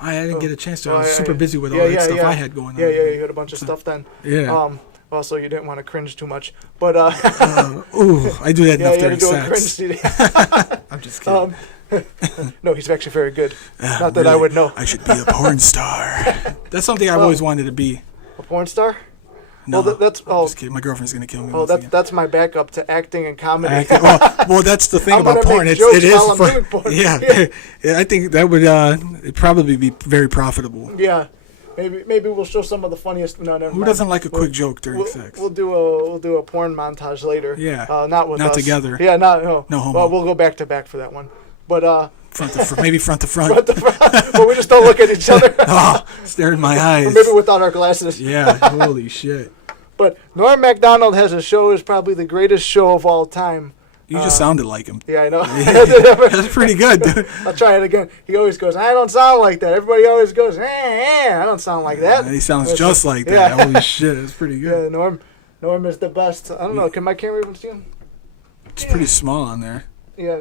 I didn't get a chance to. I was super busy with all that stuff I had going on. Yeah, you had a bunch of stuff then. Yeah. Also, you didn't want to cringe too much, but I do that enough during sex. I'm just kidding. No, he's actually very good. Not that I would know. I should be a porn star. That's something I've always wanted to be. A porn star? No, well, that's just kidding. My girlfriend's gonna kill me. Oh, that's my backup to acting and comedy. Well, that's the thing about porn. It is fun. Yeah, I think that would it'd probably be very profitable. Yeah. Maybe we'll show some of the funniest. No, never Who mind. doesn't like a quick joke during sex? We'll do a porn montage later. Yeah. Not with us. Not together. Yeah, no homo. Well, we'll go back to back for that one. But maybe front to front. Front to front. But we just don't look at each other. Stare in my eyes. Or maybe without our glasses. Yeah. Holy shit. But Norm Macdonald has a show is probably the greatest show of all time. You just sounded like him. Yeah, I know. That's pretty good, dude. I'll try it again. He always goes, I don't sound like that. Everybody always goes, I don't sound like that. He sounds just like that. Yeah. Holy shit, that's pretty good. Yeah, Norm is the best. I don't know. Can my camera even see him? It's pretty small on there. Yeah,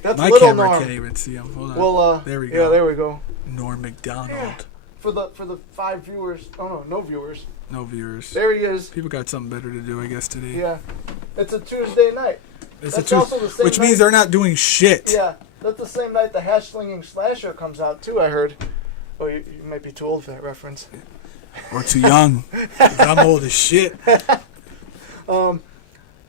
that's my little camera Norm. Can't even see him. Hold on. Well, there we go. Yeah, there we go. Norm Macdonald. Yeah. For the 5 viewers. Oh no viewers. No viewers. There he is. People got something better to do, I guess, today. Yeah, it's a Tuesday night. Which means they're not doing shit. Yeah, that's the same night the Hash Slinging Slasher comes out too. I heard. Oh, you might be too old for that reference. Or too young. I'm old as shit.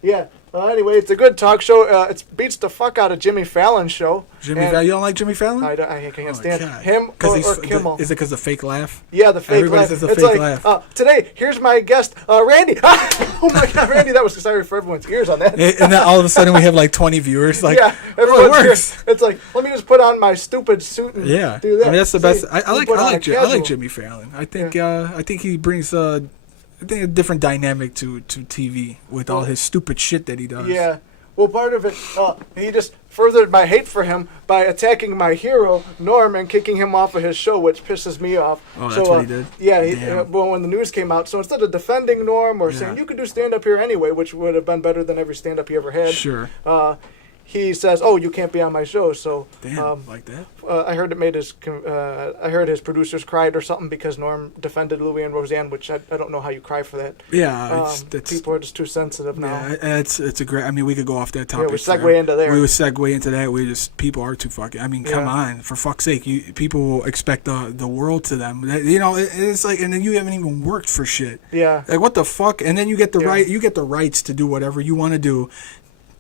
Yeah. Anyway, it's a good talk show. It beats the fuck out of Jimmy Fallon's show. Jimmy Fallon? You don't like Jimmy Fallon? I can't stand him or Kimmel. Is it because of the fake laugh? Yeah, the fake Everybody laugh. says the fake laugh. Today, here's my guest, Randy. Oh my God, Randy, that was sorry for everyone's ears on that. And then all of a sudden we have like 20 viewers. Like, yeah, everyone works. It's like, let me just put on my stupid suit and do that. I mean, that's the best. I like Jimmy Fallon. I think he brings a different dynamic to TV with all his stupid shit that he does. Yeah. Well, part of it, he just furthered my hate for him by attacking my hero, Norm, and kicking him off of his show, which pisses me off. Oh, that's what he did? Yeah, when the news came out. So instead of defending Norm or saying, you could do stand-up here anyway, which would have been better than every stand-up he ever had. Sure. He says, "Oh, you can't be on my show." So, like that. I heard it made his. I heard his producers cried or something because Norm defended Louis and Roseanne, which I don't know how you cry for that. Yeah, people are just too sensitive now. Yeah, it's a great. I mean, we could go off that topic. Yeah, we segue into there. We would segue into that. People are too fucking. I mean, come on, for fuck's sake, people expect the world to them. It's like, and then you haven't even worked for shit. Yeah. Like what the fuck? And then you get the right. You get the rights to do whatever you want to do.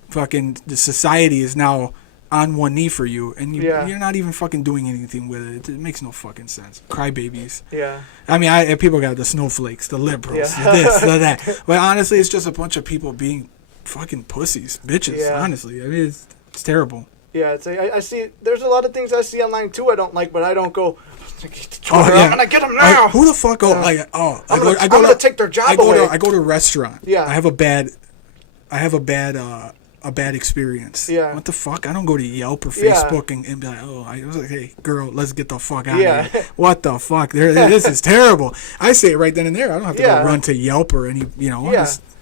Fucking the society is now on one knee for you, and you're not even fucking doing anything with it. It makes no fucking sense. Crybabies. Yeah. I mean, people got the snowflakes, the liberals, this, the that. But honestly, it's just a bunch of people being fucking pussies, bitches. Yeah. Honestly, I mean, it's terrible. Yeah, I see. There's a lot of things I see online too I don't like, but I don't go. I'm gonna get them now. Who the fuck? I'm gonna take their job away. I go to a restaurant. Yeah. I have a bad experience. Yeah. What the fuck? I don't go to Yelp or Facebook and be like, I was like, hey, girl, let's get the fuck out of here. What the fuck? This is terrible. I say it right then and there. I don't have to go run to Yelp or any,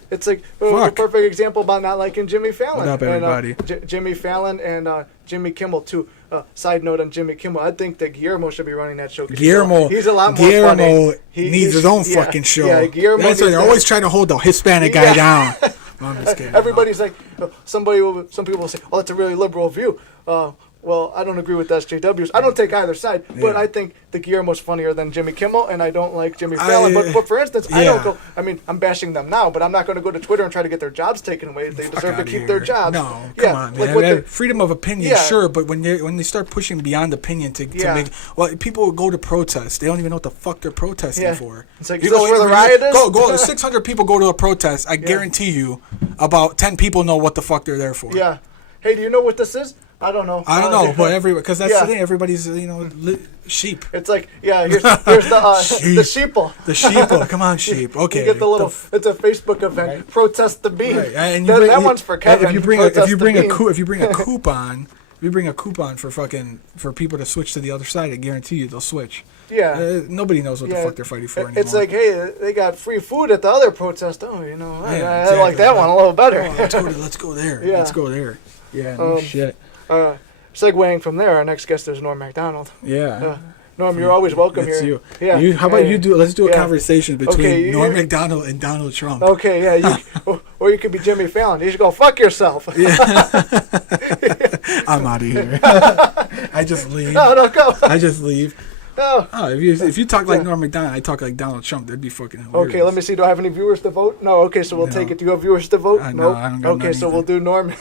It's like a perfect example about not liking Jimmy Fallon. What up, everybody? Jimmy Fallon and Jimmy Kimmel, too. Side note on Jimmy Kimmel, I think that Guillermo should be running that show. Guillermo, he's a lot more funny. Needs his own fucking show. Yeah, Guillermo. That's why they're always trying to hold the Hispanic guy down. I'm just kidding. Everybody's like, some people will say, "Oh, that's a really liberal view." Well, I don't agree with SJWs. I don't take either side, but I think that Guillermo's funnier than Jimmy Kimmel, and I don't like Jimmy Fallon. But for instance, I don't go. I mean, I'm bashing them now, but I'm not going to go to Twitter and try to get their jobs taken away. They deserve to keep their jobs. No, come on, man. Freedom of opinion, sure, but when they start pushing beyond opinion to make, people go to protest. They don't even know what the fuck they're protesting for. It's like, is this where the riot is? Go. 600 people go to a protest. I guarantee you, about 10 people know what the fuck they're there for. Yeah. Hey, do you know what this is? I don't know. But because that's the thing. Everybody's sheep. It's like here's the sheeple. The sheeple. Come on, sheep. Okay. You get the little. It's a Facebook event. Right. Protest the bee. Right. And that one's for Kevin. If you bring a coupon for people to switch to the other side, I guarantee you they'll switch. Yeah. Nobody knows what the fuck they're fighting for anymore. It's like, hey, they got free food at the other protest. Oh, I like that one a little better. Let's go there. Yeah. Let's go there. Yeah. No shit. Segueing from there, our next guest is Norm Macdonald. Yeah. Norm, you're always welcome here. You. Yeah. How about you do? Let's do a conversation between Norm Macdonald and Donald Trump. Okay. Yeah. Or you could be Jimmy Fallon. You should go fuck yourself. Yeah. I'm out of here. I just leave. No, go. I just leave. No. Oh, if you talk like Norm Macdonald, I talk like Donald Trump. That'd be fucking hilarious. Okay, let me see. Do I have any viewers to vote? No. Okay, so we'll take it. Do you have viewers to vote? No, I don't got Okay, so we'll do Norm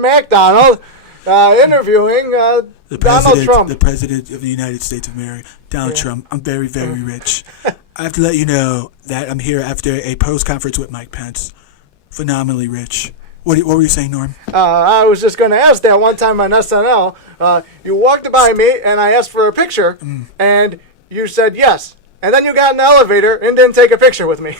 Macdonald interviewing Donald Trump. The President of the United States of America, Donald Trump. I'm very, very rich. I have to let you know that I'm here after a post-conference with Mike Pence. Phenomenally rich. What were you saying, Norm? I was just going to ask that one time on SNL. You walked by me and I asked for a picture, and you said yes. And then you got in the elevator and didn't take a picture with me.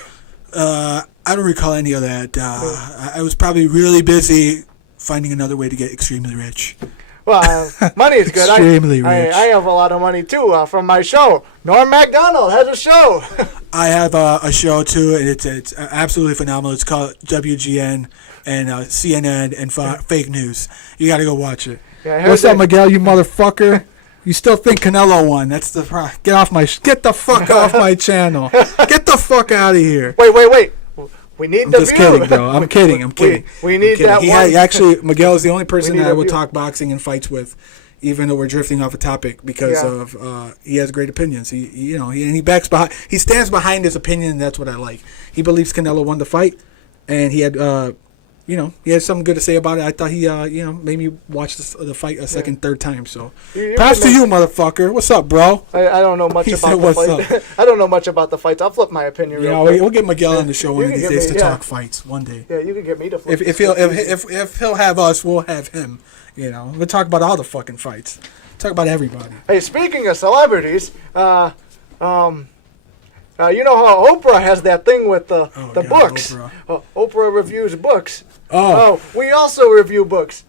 I don't recall any of that. I was probably really busy finding another way to get extremely rich. Well, money is good. Extremely rich. I have a lot of money, too, from my show. Norm Macdonald has a show. I have a show, too, and it's absolutely phenomenal. It's called WGN and CNN and fake news. You got to go watch it. Yeah, what's up, Miguel, you motherfucker? You still think Canelo won? That's the get the fuck off my channel. Get the fuck out of here. Wait. We need the view. Just kidding, bro. I'm kidding. We need that one. Actually, Miguel is the only person that I would talk boxing and fights with, even though we're drifting off a topic, because of he has great opinions. He backs behind. He stands behind his opinion, and that's what I like. He believes Canelo won the fight, and he had he had something good to say about it. I thought he made me watch the fight a second, third time. So, props to you, motherfucker. What's up, bro? I don't know much about the fight. I don't know much about the fights. I'll flip my opinion. We'll get Miguel on the show one of these days to talk fights one day. Yeah, you can get me to flip. If he'll have us, we'll have him. We'll talk about all the fucking fights. Talk about everybody. Hey, speaking of celebrities, you know how Oprah has that thing with the books. Oprah reviews books. We also review books.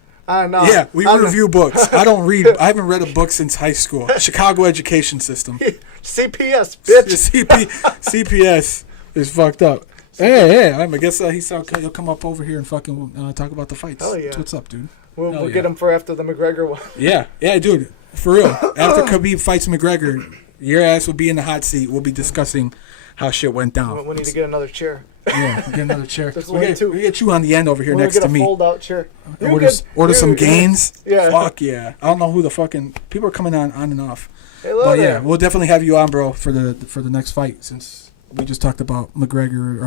We review books. I don't read. I haven't read a book since high school. Chicago education system. CPS, bitch. CPS is fucked up. Hey, I guess he'll come up over here and fucking talk about the fights. Oh, yeah. What's up, dude? We'll get him for after the McGregor one. Yeah, dude. For real. After Khabib fights McGregor, your ass will be in the hot seat. We'll be discussing how shit went down. We need to get another chair. Yeah, get another chair. We get you on the end over here next to me. We'll get a fold-out chair. Order some gains. Yeah. Fuck yeah. I don't know who the fucking people are coming on and off. Hello but yeah, we'll definitely have you on, bro, for the next fight, since we just talked about McGregor.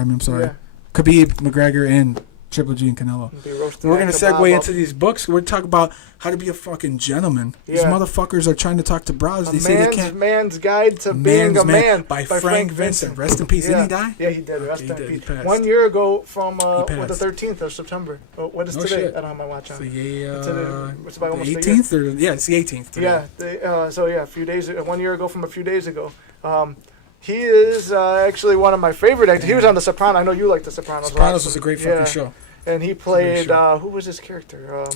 Khabib, McGregor, and Triple G and Canelo. We're going to segue into these books. We're talking about how to be a fucking gentleman. These motherfuckers are trying to talk to bras. They say they can't. Man's Guide to Being a Man by Frank Vincent. Rest in peace. Didn't he die? Yeah, he did. Rest in peace. 1 year ago from the 13th of September. What is today? Shit. I don't have my watch on. It's about almost the 18th? It's the 18th today. Yeah, a few days. 1 year ago from a few days ago. He is actually one of my favorite actors. He was on The Sopranos. I know you like The Sopranos. Sopranos was a great fucking show. And he played, who was his character?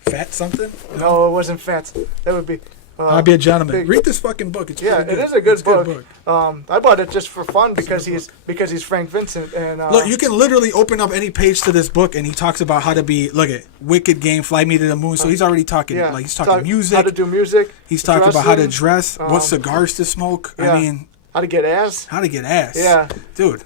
Fat something? No, it wasn't Fat. That would be... I'll be a gentleman. Read this fucking book. It's it is a good book. I bought it just for fun because he's Frank Vincent. And look, you can literally open up any page to this book, and he talks about how to be. Look at Wicked Game, Fly Me to the Moon. So he's already talking. He's talking music. How to do music. He's talking about how to dress, what cigars to smoke. Yeah. I mean, how to get ass. Yeah, dude.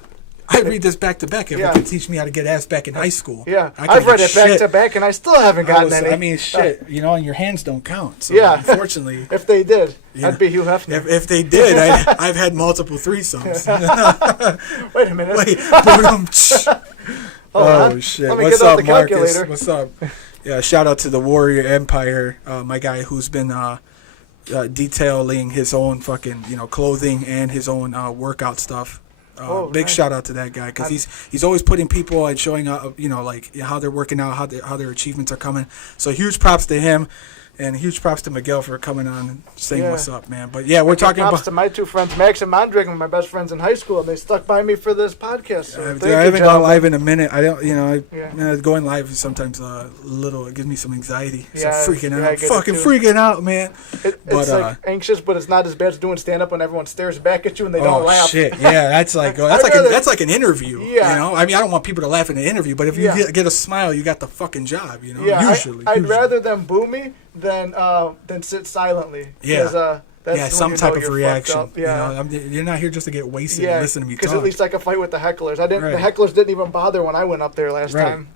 I read this back to back. If it could teach me how to get ass back in high school. Yeah, I've read it back to back, and I still haven't gotten any. I mean, shit, and your hands don't count. So unfortunately. If they did, I'd be Hugh Hefner. If they did, I've had multiple threesomes. Wait a minute. Shit. Let me get out the calculator. What's up? Yeah, shout out to the Warrior Empire, my guy who's been detailing his own fucking, clothing and his own workout stuff. Big nice. shout out to that guy because he's always putting people and showing up, like how they're working out, how their achievements are coming. So huge props to him. And huge props to Miguel for coming on and saying what's up, man. But yeah, we're talking props about. to my two friends, Max and Mondrick, my best friends in high school, and they stuck by me for this podcast. So I haven't gone live in a minute. I don't, going live is sometimes a little. It gives me some anxiety. So freaking out, fucking freaking out, man. It's like anxious, but it's not as bad as doing stand up when everyone stares back at you and they don't laugh. Oh shit, yeah, that's like an interview. Yeah, I mean, I don't want people to laugh in an interview, but if you get a smile, you got the fucking job. Yeah, usually. I'd rather them boo me than sit silently. Yeah. Some type of reaction. Yeah, you're not here just to get wasted and listen to me talk. Because at least I can fight with the hecklers. The hecklers didn't even bother when I went up there last time.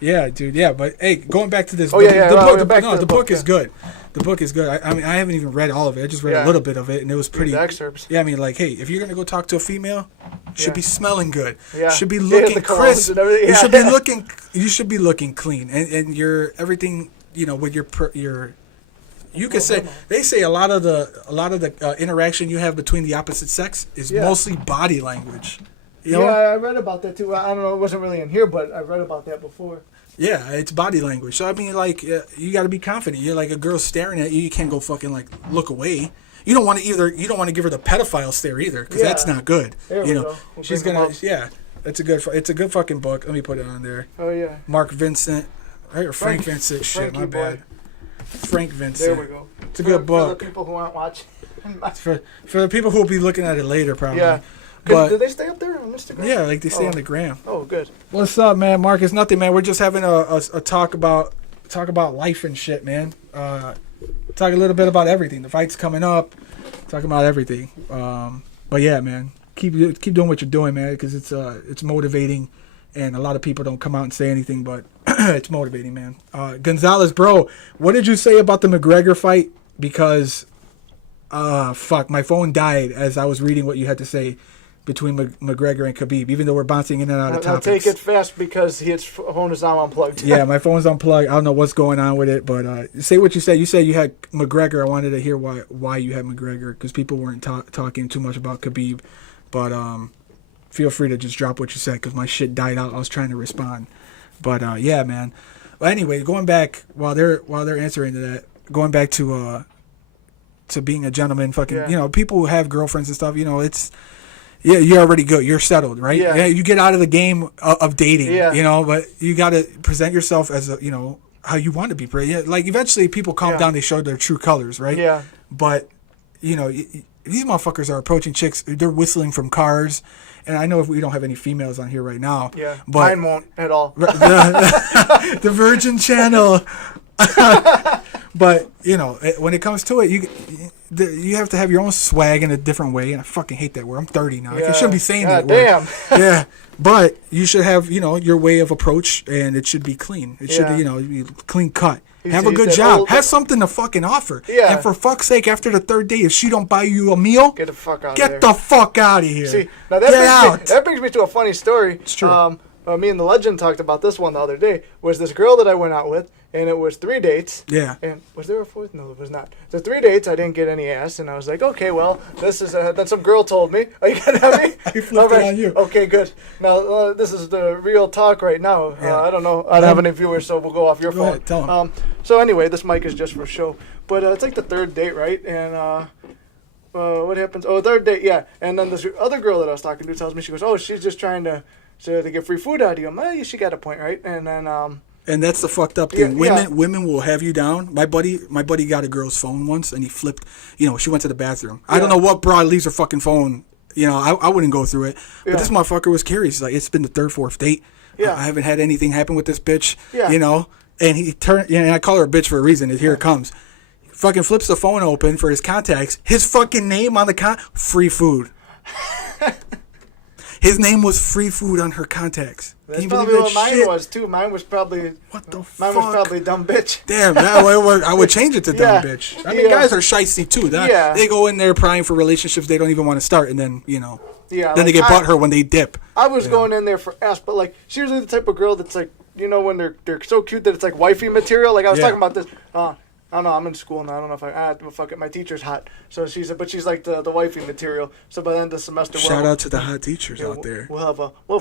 Yeah, dude. Yeah, but hey, going back to this. The book is good. The book is good. I mean, I haven't even read all of it. I just read a little bit of it, and it was pretty. The excerpts. Yeah, I mean, like, hey, if you're gonna go talk to a female, you should be smelling good. Yeah. Should be looking crisp. You should be looking. You should be looking clean, and your everything. With your. You could say they say a lot of the interaction you have between the opposite sex is mostly body language. Yeah, I read about that too. I don't know, it wasn't really in here, but I read about that before. Yeah, it's body language. So I mean, like, you got to be confident. You're like a girl staring at you. You can't go fucking like look away. You don't want to give her the pedophile stare either, because that's not good. There we go. She's gonna. Yeah, it's a good fucking book. Let me put it on there. Oh yeah. Mark Vincent, right, or Frank Vincent? Shit, my bad. Frank Vincent. There we go. It's a good book. For the people who aren't watching. for the people who will be looking at it later, probably. Yeah. But, do they stay up there on Instagram? Yeah, like they stay on the gram. Oh, good. What's up, man? Mark, it's nothing, man. We're just having a talk about life and shit, man. Talk a little bit about everything. The fight's coming up. Talking about everything. But yeah, man, keep doing what you're doing, man, because it's motivating. And a lot of people don't come out and say anything, but it's motivating, man. Gonzalez, bro, what did you say about the McGregor fight? Because, my phone died as I was reading what you had to say between McGregor and Khabib, even though we're bouncing in and out of topics. I'll take it fast because his phone is now unplugged. Yeah, my phone's unplugged. I don't know what's going on with it, but say what you said. You said you had McGregor. I wanted to hear why you had McGregor, because people weren't talking too much about Khabib, but feel free to just drop what you said because my shit died out. I was trying to respond. But, yeah, man. Well, anyway, going back, while they're answering to that, going back to being a gentleman, fucking, people who have girlfriends and stuff, it's, you're already good. You're settled, right? Yeah. You get out of the game of dating, but you got to present yourself as how you want to be. Like, eventually people calm down, they show their true colors, right? Yeah. But, these motherfuckers are approaching chicks, they're whistling from cars. And I know if we don't have any females on here right now. Yeah, but mine won't at all. The Virgin Channel. But, when it comes to it, you have to have your own swag in a different way. And I fucking hate that word. I'm 30 now. I shouldn't be saying that word. Damn. Yeah. But you should have, your way of approach, and it should be clean. It should, be clean cut. Have a good job. Have something to fucking offer. Yeah. And for fuck's sake, after the third date, if she don't buy you a meal, get the fuck out of here. Get the fuck out of here. See, now that brings me to a funny story. It's true. Me and the legend talked about this one the other day. Was this girl that I went out with, and it was 3 dates. Yeah. And was there a fourth? No, it was not. So 3 dates, I didn't get any ass, and I was like, okay, well, this is that some girl told me. Are you gonna have me? I flipped it on you. Okay, good. Now this is the real talk right now. Yeah. I don't know. I don't have any viewers, so we'll go off your phone. Ahead, tell 'em. So anyway, this mic is just for show, but it's like the third date, right? And what happens? Oh, third date, yeah. And then this other girl that I was talking to tells me, she goes, oh, she's just trying to get free food out of you. I'm like, she got a point, right? And then and that's the fucked up thing. Women will have you down. My buddy got a girl's phone once, and he flipped. She went to the bathroom. I don't know what broad leaves her fucking phone. I wouldn't go through it. But this motherfucker was curious. He's like, it's been the third, fourth date. Yeah. I haven't had anything happen with this bitch. Yeah. And he turned. And I call her a bitch for a reason. Here it comes. Fucking flips the phone open for his contacts. His fucking name on the free food. His name was free food on her contacts. That's probably what mine was too. Mine was probably Mine was probably dumb bitch. Damn, I would change it to dumb bitch. I mean, guys are shicey too. They go in there prying for relationships they don't even want to start, and then then they get butthurt when they dip. I was going in there for ass, but like she's usually the type of girl that's like when they're so cute that it's like wifey material. Like I was talking about this. I don't know. I'm in school now. I don't know if well, fuck it. My teacher's hot, so she's like the wifey material. So by the end of the semester, shout out to the hot teachers out there. We'll have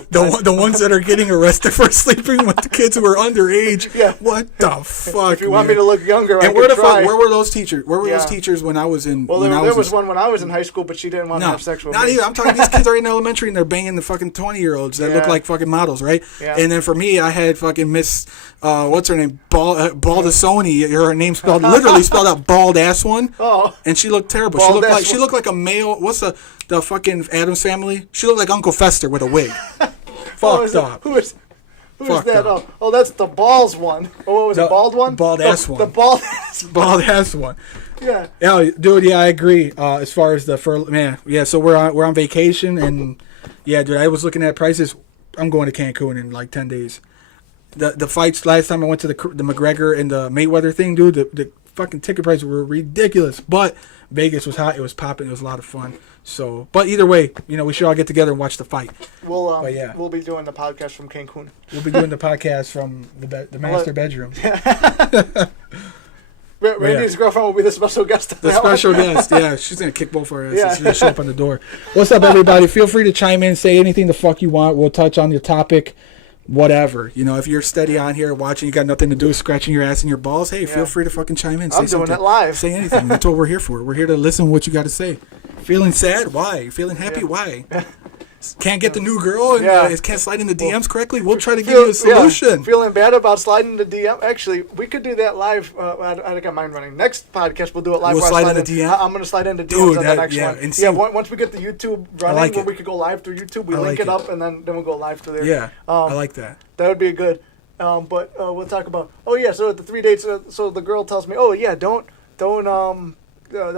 the ones that are getting arrested for sleeping with the kids who are underage. Yeah. What the fuck? If you want me to look younger, and where were those teachers? Where were Yeah. those teachers when I was in? Well, there was one when I was in high school, but she didn't want to have sex with me. Not even. I'm talking. These kids are in elementary and they're banging the fucking 20-year-olds that look like fucking models, right? Yeah. And then for me, I had fucking Miss, what's her name, Baldasoni. Her name spelled literally spelled out bald ass one. Oh. And she looked terrible. She looked like a male. What's the fucking Addams Family? She looked like Uncle Fester with a wig. Fucked up. Who is that? Oh, that's the balls one. Oh, what was it? Bald one? Bald ass one. The bald ass. Bald ass one. Yeah. Yeah, dude. Yeah, I agree. As far as the man, yeah. So we're on vacation, and yeah, dude. I was looking at prices. I'm going to Cancun in like 10 days. The fights last time I went to the McGregor and the Mayweather thing, dude. The fucking ticket prices were ridiculous, but Vegas was hot. It was popping. It was a lot of fun. So, but either way, we should all get together and watch the fight. We'll be doing the podcast from Cancun. We'll be doing the podcast from the master bedroom. Randy's girlfriend will be the special guest. The special guest, yeah. She's going to kick both our asses. She's going to show up on the door. What's up, everybody? Feel free to chime in, say anything the fuck you want. We'll touch on your topic, whatever. If you're steady on here watching, you got nothing to do, scratching your ass and your balls, hey, feel free to fucking chime in. I'm doing it live. Say anything. That's what we're here for. We're here to listen to what you got to say. Feeling sad? Why? Feeling happy? Why? Can't get the new girl and can't slide in the DMs correctly? We'll try to give you a solution. Feeling bad about sliding the DM? Actually, we could do that live. I got mine running. Next podcast, we'll do it live. We'll slide in the DM? I'm going to slide into DMs on the next one. Once we get the YouTube running, where we could go live through YouTube, we link it up, and then we'll go live through there. Yeah, I like that. That would be good. But we'll talk about, so the 3 dates, so the girl tells me, don't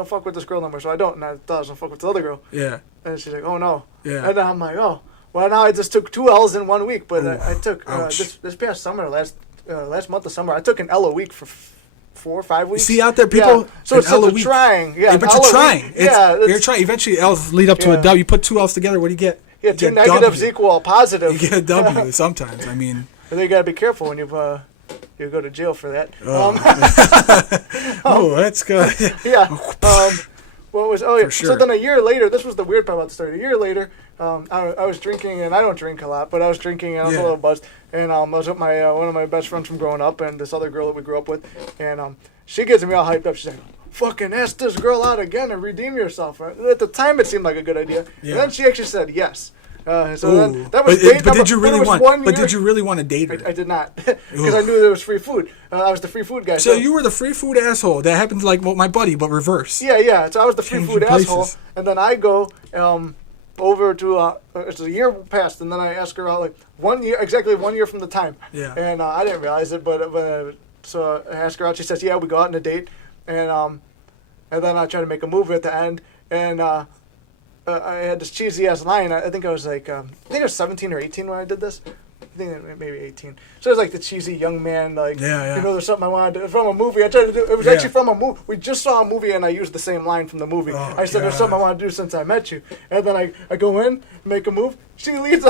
fuck with this girl no more. So I don't, and I thought I was going to fuck with the other girl. Yeah. And she's like, oh no. Yeah. And then I'm like, oh. Well, now I just took 2 L's in 1 week, but I took this past summer, last month of summer, I took an L a week for 4 or 5 weeks. You see out there, people. Yeah. So it's L a week. Trying. Yeah, but you're trying. You're trying. Eventually, L's lead up to a W. You put 2 L's together, what do you get? Yeah, 2 negatives equal a positive. You get a W sometimes. I mean. And then you gotta be careful when you go to jail for that. That's good. Yeah. What was? Oh yeah. Sure. So then a year later, this was the weird part about the story. A year later, I was drinking, and I don't drink a lot, but I was drinking, and I was a little buzzed. And I was with my one of my best friends from growing up, and this other girl that we grew up with, and she gets me all hyped up. She's like, "Fucking ask this girl out again and redeem yourself." Right? At the time, it seemed like a good idea, and then she actually said yes. Then that was but did you really want? But did you really want to date her? I did not, because I knew there was free food. I was the free food guy. So you were the free food asshole. That happened like my buddy, but reverse. Yeah. So I was the free food asshole, and then I go over to it's a year passed, and then I ask her out like 1 year, exactly 1 year from the time. Yeah. And I didn't realize it, but so I asked her out. She says, "Yeah, we go out on a date," and then I try to make a move at the end, and I had this cheesy ass line. I think I was like, I think I was 17 or 18 when I did this. I think maybe 18. So it was like the cheesy young man, like, there's something I wanted to do from a movie. I tried to do it was actually from a movie. We just saw a movie, and I used the same line from the movie. I said, "There's something I want to do since I met you." And then I go in, make a move. She leaves.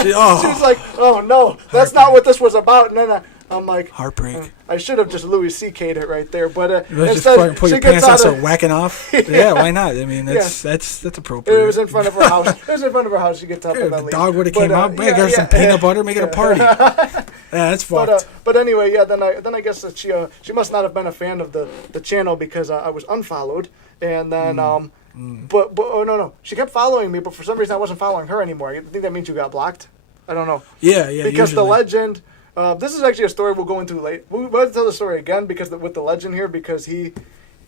She's like, "Oh no, that's not what this was about." And then I'm like, heartbreak. I should have just Louis C.K'd it right there, but instead put your pants on, start whacking off. Yeah, why not? I mean, that's appropriate. It was in front of her house. She gets up and then the dog would have came out. Got some peanut butter, make it a party. Yeah, that's fucked. But anyway, then I guess that she must not have been a fan of the channel because I was unfollowed, and then but oh no, she kept following me, but for some reason I wasn't following her anymore. I think that means you got blocked. I don't know. Yeah. Because the legend. This is actually a story we'll go into late. We'll tell the story again with the legend here, because he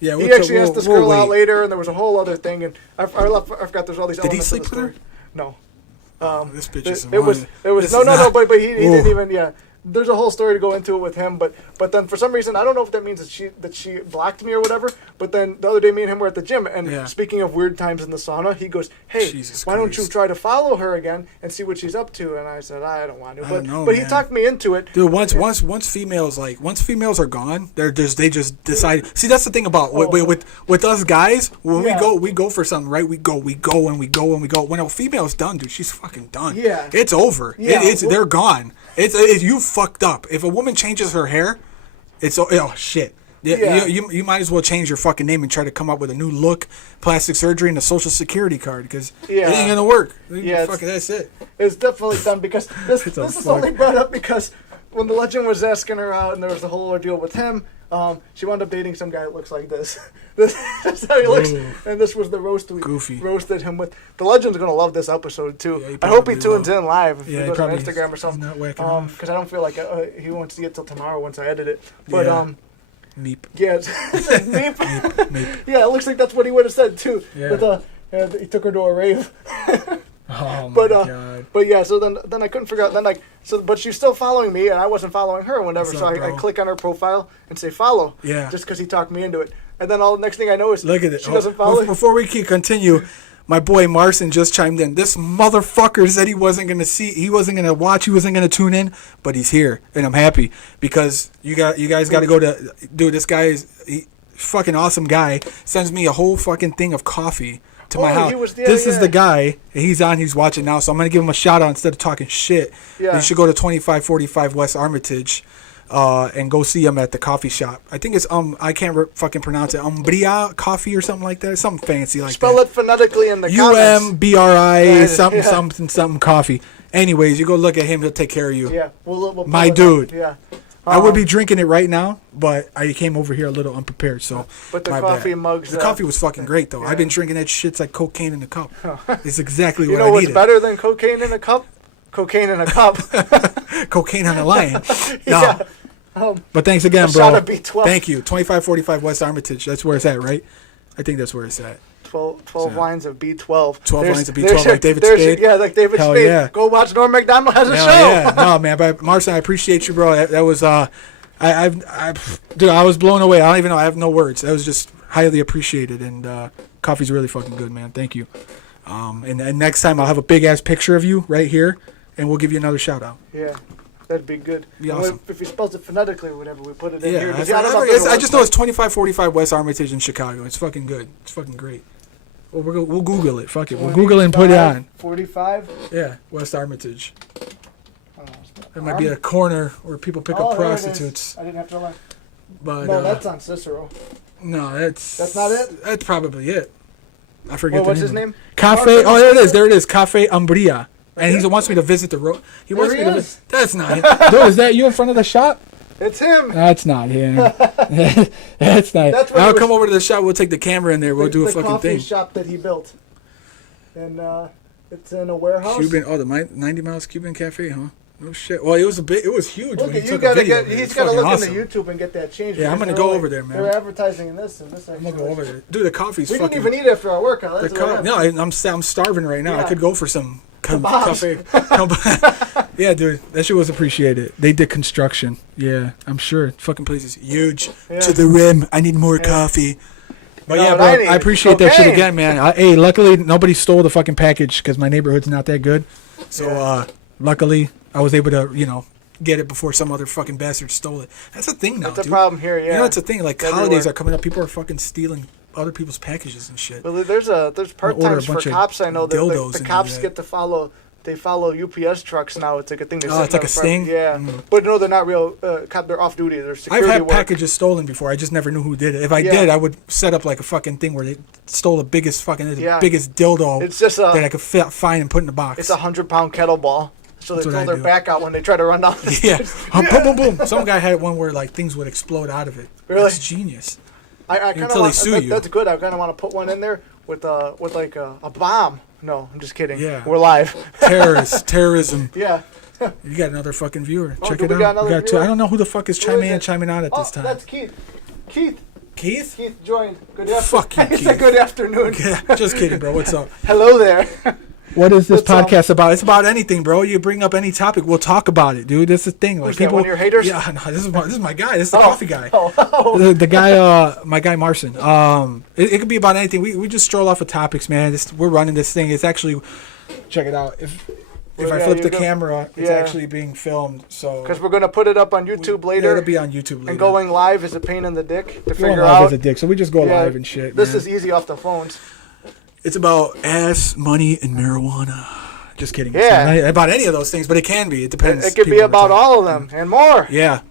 actually asked this girl out later, and there was a whole other thing, and I forgot there's all these elements. Did he sleep of the with story. No. This bitch is it was no, but he didn't even There's a whole story to go into it with him, but then for some reason I don't know if that means that she blocked me or whatever. But then the other day, me and him were at the gym, and speaking of weird times in the sauna, he goes, "Hey, why don't you try to follow her again and see what she's up to?" And I said, "I don't want to," but he talked me into it. Dude, once females are gone, they just decide. See, that's the thing about with us guys. When we go for something, right? We go. When a female's done, dude, she's fucking done. Yeah, it's over. Yeah, they're gone. It's you fucked up. If a woman changes her hair, it's shit. Yeah. You might as well change your fucking name and try to come up with a new look, plastic surgery, and a social security card because it ain't gonna work. Fucking that's it. It's definitely done because this is only brought up because when the legend was asking her out and there was the whole ordeal with him, she wound up dating some guy that looks like this. That's how he looks. And this was the roast we roasted him with. The legend's going to love this episode, too. Yeah, I hope he tunes in live if he goes on Instagram or something. Because I don't feel like he won't see it till tomorrow once I edit it. But, Meep. Yeah, Meep. Meep. Yeah, it looks like that's what he would have said, too. Yeah. But, he took her to a rave. Oh my God. But yeah, so then I couldn't figure out. But she's still following me, and I wasn't following her or whatever. So I click on her profile and say follow. Yeah. Just because he talked me into it, and then all the next thing I know is look at it. She doesn't follow. Before we continue, my boy Marson just chimed in. This motherfucker said he wasn't gonna watch, he wasn't gonna tune in, but he's here, and I'm happy because you guys got to go to. Dude, this guy is fucking awesome guy. Sends me a whole fucking thing of coffee to my house. This is the guy. He's watching now, so I'm gonna give him a shout out instead of talking shit. Yeah. You should go to 2545 West Armitage, and go see him at the coffee shop. I think it's I can't fucking pronounce it. Umbria Coffee or something like that. Something fancy like Spell that. Spell it phonetically in the comments. UMBRI something coffee. Anyways, you go look at him. He'll take care of you. Yeah, we'll my dude. Yeah. I would be drinking it right now, but I came over here a little unprepared, so. But the coffee mugs. The coffee was fucking great, though. Yeah. I've been drinking that shit. It's like cocaine in a cup. It's exactly what I needed. You know what's better than cocaine in a cup? Cocaine in a cup. Cocaine on the lion. No. Yeah. But thanks again, bro. Shot of B12. Thank you. 2545 West Armitage. That's where it's at, right? I think that's where it's at. 12 lines of B12. 12 lines of B12 like David Spade? Yeah, like David Hell Spade. Yeah. Go watch Norm Macdonald has a show. Yeah. No, man. But Marson, I appreciate you, bro. That was, dude, I was blown away. I don't even know. I have no words. That was just highly appreciated. And coffee's really fucking good, man. Thank you. And next time I'll have a big-ass picture of you right here, and we'll give you another shout-out. Yeah. That'd be good. Be awesome. If he spells it phonetically or whatever, we put it in here. I just know it's 2545 West Armitage in Chicago. It's fucking good. It's fucking great. Well, we'll Google it. Fuck it. We'll Google it and put it on. 45? Yeah, West Armitage. There might be a corner where people pick up prostitutes. I didn't have to lie. But, no, that's on Cicero. No, that's not it? That's probably it. I forget what's his name? Cafe. Oh, there it is. There it is. Cafe Umbria. And he wants me to visit the road. He wants me to visit. That's not him. Dude, is that you in front of the shop? It's him. That's not him. That's not him. I'll come over to the shop. We'll take the camera in there. We'll do a fucking thing. The coffee shop that he built. And it's in a warehouse. The 90 Miles Cuban Cafe, huh? No shit. Well, it was huge. Look, he's got to look awesome. Into YouTube and get that changed. Yeah, I'm gonna go over there, man. They're advertising in this and this. I'm gonna go over there, dude. The coffee's we fucking. We didn't even eat after our workout. No, I'm starving right now. Yeah. I could go for some cafe. Yeah, dude, that shit was appreciated. They did construction. Yeah, I'm sure. Fucking place is huge to the rim. I need more coffee. But yeah, bro, I appreciate that shit again, man. Hey, luckily nobody stole the fucking package because my neighborhood's not that good. So luckily I was able to, get it before some other fucking bastard stole it. That's a thing now, dude. That's a problem here, yeah. It's a thing. Like holidays are coming up, people are fucking stealing other people's packages and shit. Well, there's part times for cops. I know that the cops get to follow. They follow UPS trucks now. It's like a thing. It's like a sting? Yeah. But no, they're not real cop. They're off duty. They're security I've had packages stolen before. I just never knew who did it. If I did, I would set up like a fucking thing where they stole the biggest biggest dildo it's just that I could find and put in the box. It's a 100-pound kettlebell. So they pull their back out when they try to run down the stairs. Boom, boom, boom. Some guy had one where like things would explode out of it. Really? That's genius. I kind of want that's good. I kind of want to put one in there with like a bomb. No, I'm just kidding. Yeah. We're live. Terrorism. Yeah. You got another fucking viewer. Check it out. We got two. I don't know who the fuck is chiming out at this time. That's Keith. Keith joined. Good afternoon. Fuck you, Keith. Good afternoon. Yeah, just kidding, bro. What's up? Hello there. What is this podcast about? It's about anything, bro. You bring up any topic, we'll talk about it, dude. That's the thing. Like people, one of your haters? Yeah, no, this is my guy. This is the coffee guy. The guy, my guy Marson. It could be about anything. We just stroll off of topics, man. We're running this thing. It's actually, check it out. If I flip the camera, it's actually being filmed. So because we're gonna put it up on YouTube later. It'll be on YouTube later. And going live is a pain in the dick to figure out. Live is a dick, so we just go live and shit. This is easy off the phones. It's about ass, money, and marijuana. Just kidding. Yeah. It's not about any of those things, but it can be. It depends. It could be about all of them and more. Yeah.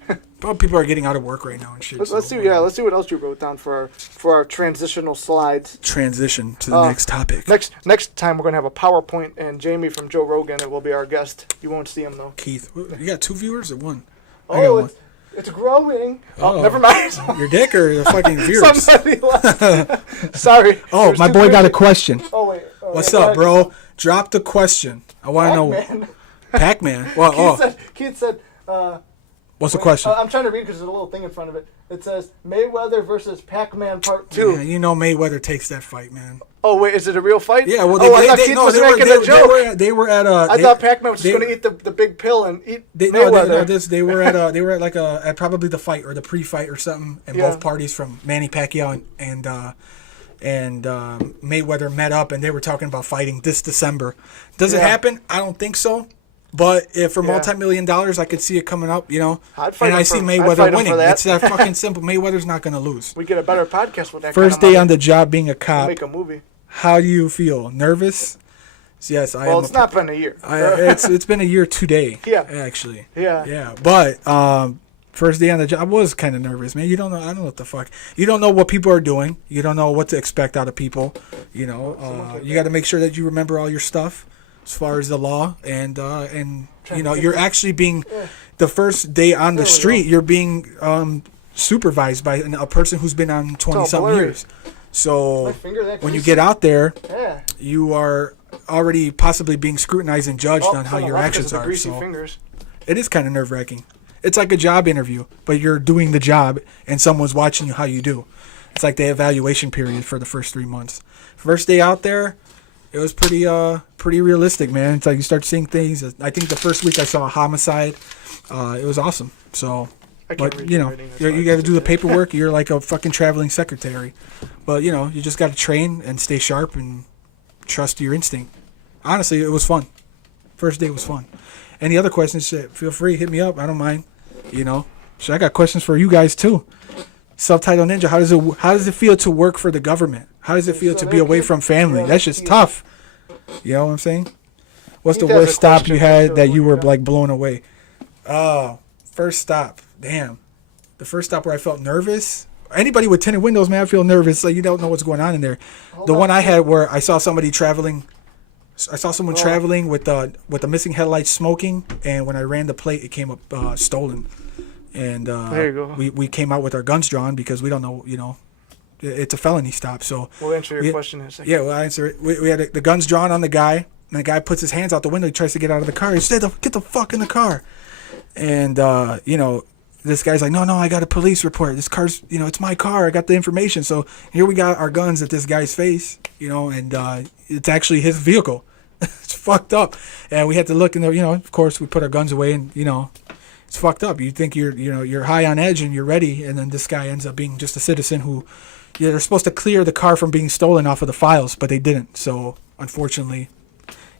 Well, people are getting out of work right now and shit. Let's see what else you wrote down for our transitional slides. Transition to the next topic. Next time we're gonna have a PowerPoint, and Jamie from Joe Rogan will be our guest. You won't see him though. Keith, you got 2 viewers or 1? Oh, it's growing. Oh, never mind. Your dick or the fucking viewers? Somebody left. Sorry. Oh, my boy got a question. Oh wait. What's up, bro? Drop the question. I want to know. Pac-Man. Well, Keith said. What's the question? I'm trying to read because there's a little thing in front of it. It says Mayweather versus Pac-Man Part 2. Yeah, you know Mayweather takes that fight, man. Oh wait, is it a real fight? Yeah, well, I thought Keith was making a joke. They were at I thought Pac-Man was just going to eat the big pill and eat Mayweather. They were at like at probably the fight or the pre-fight or something, and both parties from Manny Pacquiao and Mayweather met up, and they were talking about fighting this December. Does it happen? I don't think so. But if for multi-million dollars, I could see it coming up, and I see Mayweather winning. It's that fucking simple. Mayweather's not going to lose. We get a better podcast with that. First day on the job being a cop. Make a movie. How do you feel? Nervous? Yes, I am. Well, it's not been a year. It's been a year today. Yeah. Actually. Yeah. Yeah. But first day on the job, I was kind of nervous, man. You don't know. I don't know what the fuck. You don't know what people are doing. You don't know what to expect out of people. You got to make sure that you remember all your stuff as far as the law and you're actually being the first day on the street. You're being supervised by a person who's been on 20-something years. So when you get out there, you are already possibly being scrutinized and judged on how your actions are. So it is kind of nerve-wracking. It's like a job interview, but you're doing the job and someone's watching you how you do. It's like the evaluation period for the first 3 months. First day out there, it was pretty realistic, man. It's like you start seeing things. I think the first week I saw a homicide. It was awesome. So, but you got to do the paperwork. You're like a fucking traveling secretary. But you just got to train and stay sharp and trust your instinct. Honestly, it was fun. First day was fun. Any other questions? Shit, feel free, hit me up. I don't mind. So I got questions for you guys too. Subtitle Ninja, how does it feel to work for the government? How does it feel to be away from family? That's just tough. You know what I'm saying? What's the worst stop you had that you were like blown away? Oh, first stop. Damn. The first stop where I felt nervous. Anybody with tinted windows, man, I feel nervous. Like you don't know what's going on in there. The one I had where I saw somebody traveling. I saw someone traveling with the missing headlights, smoking, and when I ran the plate, it came up stolen. And there you go. We came out with our guns drawn because we don't know, it's a felony stop. So we'll answer your question in a second. Yeah, we'll answer it. We had the guns drawn on the guy, and the guy puts his hands out the window. He tries to get out of the car. He said, "Get the fuck in the car." And this guy's like, "No, I got a police report. This car's, it's my car. I got the information." So here we got our guns at this guy's face, and it's actually his vehicle. It's fucked up, and we had to look in there. Of course, we put our guns away, and it's fucked up. You think you're high on edge and you're ready, and then this guy ends up being just a citizen who, they're supposed to clear the car from being stolen off of the files, but they didn't. So unfortunately,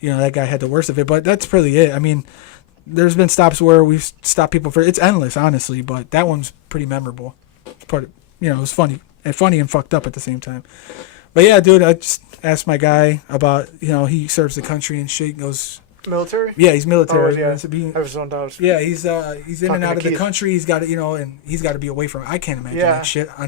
that guy had the worst of it. But that's really it. I mean, there's been stops where we've stopped people it's endless, honestly, but that one's pretty memorable. It was funny and fucked up at the same time. But yeah, dude, I just asked my guy about, he serves the country and shit. He goes, military? Yeah, he's military. I was zoned out. Yeah, he's in and out of the country. He's got to, and he's got to be away from it. I can't imagine that shit. I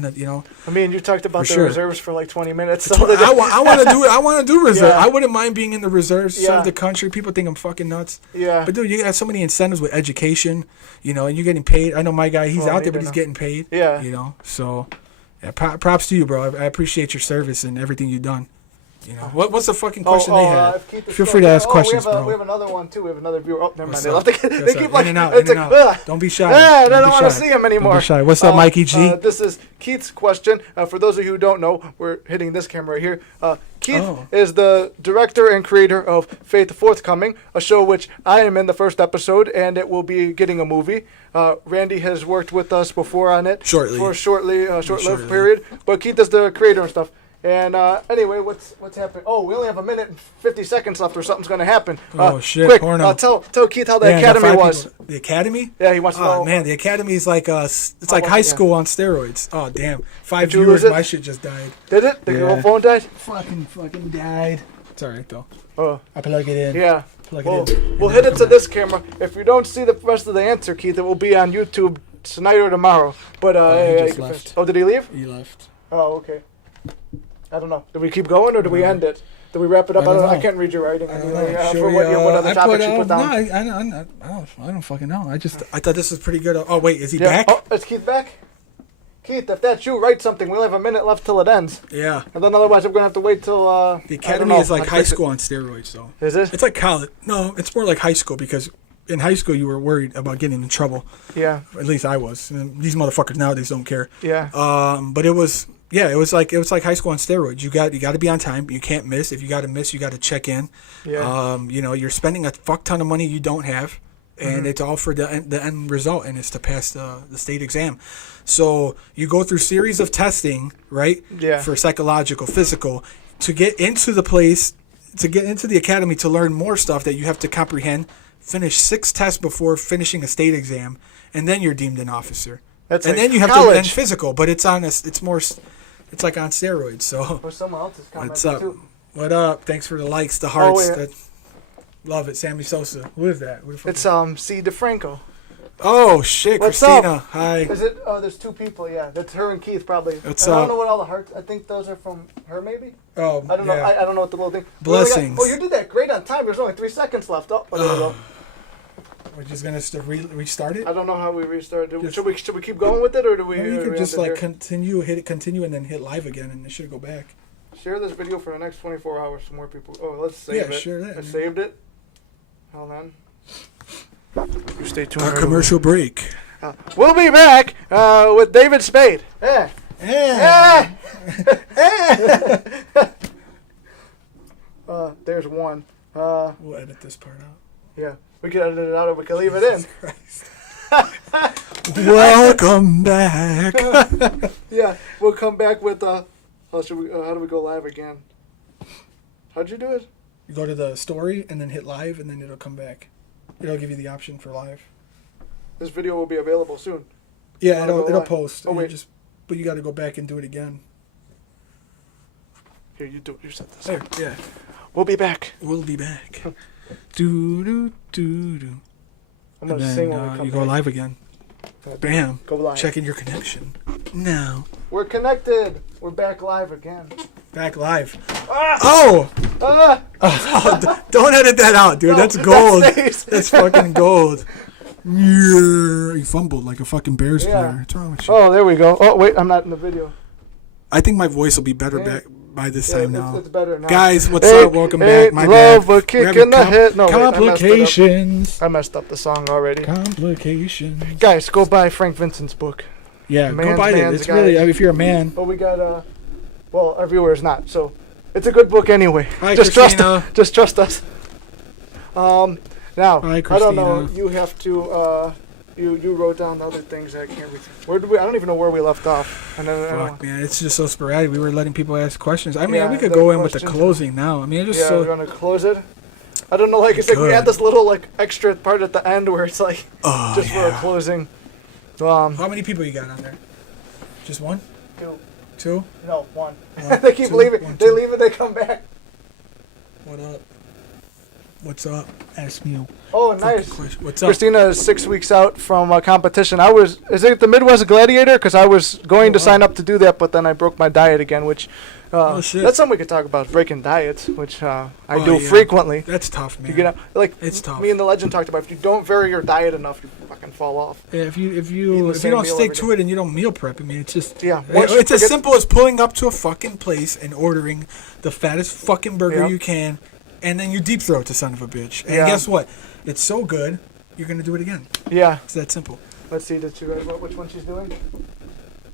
mean, you talked about the reserves for like 20 minutes. So I want to do it. I want to do reserve. Yeah. I wouldn't mind being in the reserves, serve the country. People think I'm fucking nuts. Yeah. But dude, you got so many incentives with education, and you're getting paid. I know my guy, he's out there, but he's getting paid. Yeah. So yeah, props to you, bro. I appreciate your service and everything you've done. What's the fucking question they had? Feel free to ask questions, bro. We have another one too. We have another viewer. Oh, never mind. They keep like in and out. Don't be shy. I don't want to see him anymore. Don't be shy. What's up, Mikey G? This is Keith's question. For those of you who don't know, we're hitting this camera right here. Keith is the director and creator of Faith Forthcoming, a show which I am in the first episode, and it will be getting a movie. Randy has worked with us before on it. For a short-lived period. But Keith is the creator and stuff. And anyway, what's happening? Oh, we only have a minute and 50 seconds left, or something's going to happen. Shit! Quick, porno. Tell Keith how the academy was. The academy? Yeah, he wants to know. Oh man, the academy is like it's like high school on steroids. Oh damn! 5 viewers, my shit just died. Did it? The phone died? Fucking died. It's alright though. Oh, I plug it in. Yeah. Plug it in. We'll hit it to this camera. If you don't see the rest of the answer, Keith, it will be on YouTube tonight or tomorrow. But he just left. Oh, did he leave? He left. Oh, okay. I don't know. Do we keep going or do we end it? Do we wrap it up? I don't know. I can't read your writing. What other topics you put down? No, I don't fucking know. I thought this was pretty good. Oh wait, is he back? Oh, is Keith back? Keith, if that's you, write something. We only have a minute left till it ends. Yeah. And then otherwise, we're gonna have to wait till. The academy is like high school on steroids, though. Is it? It's like college. No, it's more like high school because in high school you were worried about getting in trouble. Yeah. At least I was. And these motherfuckers nowadays don't care. Yeah. But it was. Yeah, it was like high school on steroids. You got to be on time. You can't miss. If you got to miss, you got to check in. Yeah. You're spending a fuck ton of money you don't have, and it's all for the end result, and it's to pass the state exam. So you go through series of testing, right? Yeah. For psychological, physical, to get into the place, to get into the academy, to learn more stuff that you have to comprehend. Finish 6 tests before finishing a state exam, and then you're deemed an officer. That's and like then you have college. to then physical, but it's on it's more. It's like on steroids, so. Or someone else's comment. What's up? Too. What up? Thanks for the likes, the hearts. Oh, yeah. Love it. Sammy Sosa. Who is that? It's C. DeFranco. Oh shit, What's Christina. up? Hi. Is it? Oh, there's 2 people. Yeah, that's her and Keith probably. What's and up? I don't know what all the hearts. I think those are from her, maybe. Oh, I don't know. yeah. I don't know what the little thing. Blessings. Oh, you did that great on time. There's only 3 seconds left. Oh, there we go. We're just gonna restart it. I don't know how we restarted. Should we keep going with it or do we? No, you could just hit continue, hit it, continue, and then hit live again, and it should go back. Share this video for the next 24 hours so more people. Oh, let's save it. Yeah, share that. I saved it. Hold on. You stay tuned. Our commercial break. We'll be back with David Spade. Yeah. Yeah. There's one. We'll edit this part out. Yeah. We can edit it out or we can leave it in. Welcome back. Yeah, we'll come back with how do we go live again? How'd you do it? You go to the story and then hit live, and then it'll come back. It'll give you the option for live. This video will be available soon. Yeah, it'll post. Oh wait, but you got to go back and do it again. Here, you do it. You set this. There, yeah. We'll be back. We'll be back. Do do do do. I'm gonna and sing then when we come you go back. live again. Bam. Go live. Checking your connection. Now. We're connected. We're back live again. Back live. Ah! Oh! Ah! Don't edit that out, dude. No, That's gold. that stays. That's fucking gold. Yeah. You fumbled like a fucking Bears Yeah. player. What's wrong with you? Oh, there we go. Oh, wait, I'm not in the video. I think my voice will be better Yeah. back by this time now. It's better now. Guys, what's up? Welcome back. My love bad. a kick in the head. No, wait, complications. I messed up the song already. Complications. Guys, go buy Frank Vincent's book. Yeah, Man's go buy it. Man's It's Guide. really, if you're a man. Oh, we got well, our viewer is not, so it's a good book anyway. Hi, Just Christina. Just trust us. Now Hi, I don't know. Christina. You have to. You wrote down the other things I can't read. Where did we? I don't even know where we left off. And then, Fuck, man, it's just so sporadic. We were letting people ask questions. I mean, Yeah, we could the go in with the questions. closing now. I mean, it's just Yeah, we're so. gonna close it. I don't know. Like it's like we had Good. this little like extra part at the end where it's like Oh, just for a yeah. closing. How many people you got on there? Just one? 2. Two? No, 1. One, They keep two, leaving. one, They two. leave and they come back. What up? What's up? Ask me. Oh, Fucking nice. question. What's up? Christina is 6 weeks out from a competition. Is it the Midwest Gladiator? Because I was going to sign up to do that, but then I broke my diet again, which Oh, shit. that's something we could talk about, breaking diets, which I Oh, do yeah. frequently. That's tough, man. You get out, like It's tough. me and the legend talked about. If you don't vary your diet enough, you fucking fall off. Yeah, if you Eating the same don't meal stick every to it and you don't meal prep, I mean, it's just Once you it's as forget- simple as pulling up to a fucking place and ordering the fattest fucking burger Yep. you can, and then you deep throat the son of a bitch. And Yeah. guess what? It's so good, you're gonna do it again. Yeah. It's that simple. Let's see. Did she write about which one she's doing?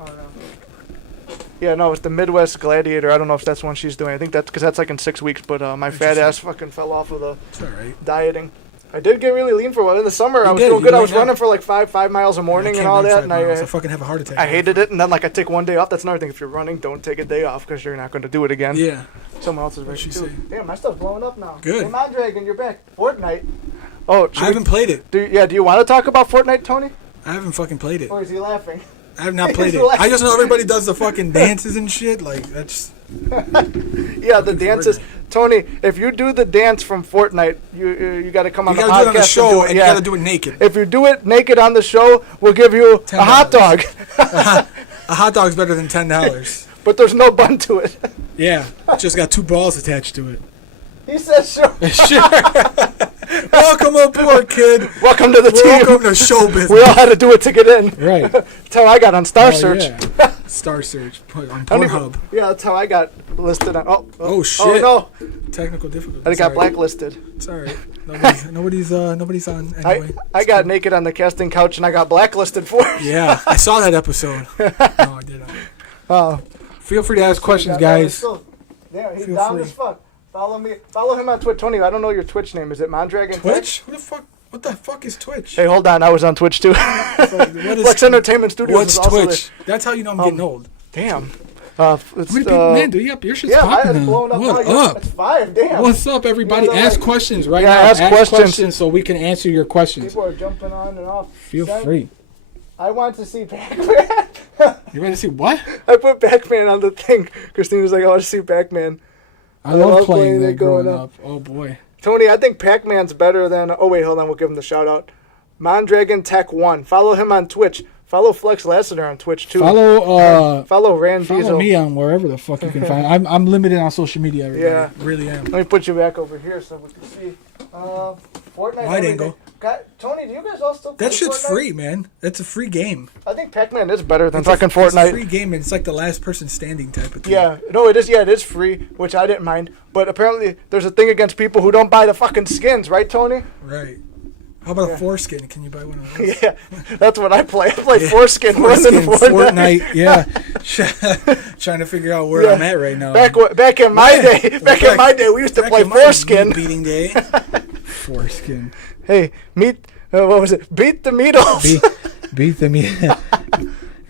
Oh no. Yeah, no, it's the Midwest Gladiator. I don't know if that's one she's doing. I think that's because that's like in 6 weeks. But my fat Interesting. ass fucking fell off of the It's all right. dieting. I did get really lean for a while. In the summer, I You was did, doing you good. I went was down. running for like 5 miles a morning and all that, and I fucking have a heart attack. I hated it. And then like I take one day off. That's another thing. If you're running, don't take a day off because you're not going to do it again. Yeah. Someone else is What'd right. she say? Damn, my stuff's blowing up now. Good. Hey, Mondragon, you're back. Fortnite. Oh, I haven't played it. Do you want to talk about Fortnite, Tony? I haven't fucking played it. Or is he laughing? I have not played He's it. laughing. I just know everybody does the fucking dances and shit. Like that's. Yeah, the dances. Tony, if you do the dance from Fortnite, you got to come on the podcast. You got to do it on the show, and you got to do it naked. If you do it naked on the show, we'll give you $10. A hot dog. A hot dog's better than $10. But there's no bun to it. Yeah, just got 2 balls attached to it. He said sure. Sure. Welcome aboard, kid. Welcome to the team. Welcome to show business. We all had to do it to get in. Right. That's how I got on Star Search. Yeah. Star Search on Pornhub. Yeah, that's how I got listed on. Oh shit. Oh no. Technical difficulties. I got blacklisted. It's all right. Nobody's on anyway. I got naked on the casting couch and I got blacklisted for it. Yeah, I saw that episode. No, I didn't. Feel free to ask questions, guys. Yeah, he's down as fuck. Follow me. Follow him on Twitch. Tony, I don't know your Twitch name. Is it Mondragon? Twitch? What the fuck is Twitch? Hey, hold on. I was on Twitch too. Flex Entertainment Studios. What's Twitch? That's how you know I'm getting old. Damn. How many people, man, do you up? Your shit's popping now. What up? It's 5, damn. What's up, everybody? Ask questions right now. Ask questions so we can answer your questions. People are jumping on and off. Feel free. I want to see Pac-Man. You want to see what? I put Pac-Man on the thing. Christine was like, I want to see Pac-Man. I love playing that growing up. Oh, boy. Tony, I think Pac-Man's better than... Oh, wait, hold on. We'll give him the shout-out. Mondragon Tech 1. Follow him on Twitch. Follow Flex Lassiter on Twitch, too. Follow Rand Diesel. Follow me on wherever the fuck you can find. I'm limited on social media, everybody. Yeah. Really am. Let me put you back over here so we can see. Fortnite. Wide angle. Tony, do you guys all still play That shit's Fortnite? free, man. It's a free game. I think Pac-Man is better than fucking Fortnite. It's a free game, and it's like the last person standing type of thing. Yeah, no, it is. Yeah, it is free, which I didn't mind. But apparently, there's a thing against people who don't buy the fucking skins, right, Tony? Right. How about a foreskin? Can you buy one of those? Yeah, that's what I play. I play foreskin more than Fortnite. Yeah, trying to figure out where I'm at right now. Back in my day, we used to play foreskin. Beating day. Foreskin. Hey, what was it? Beat the Meatles. Beat the meat.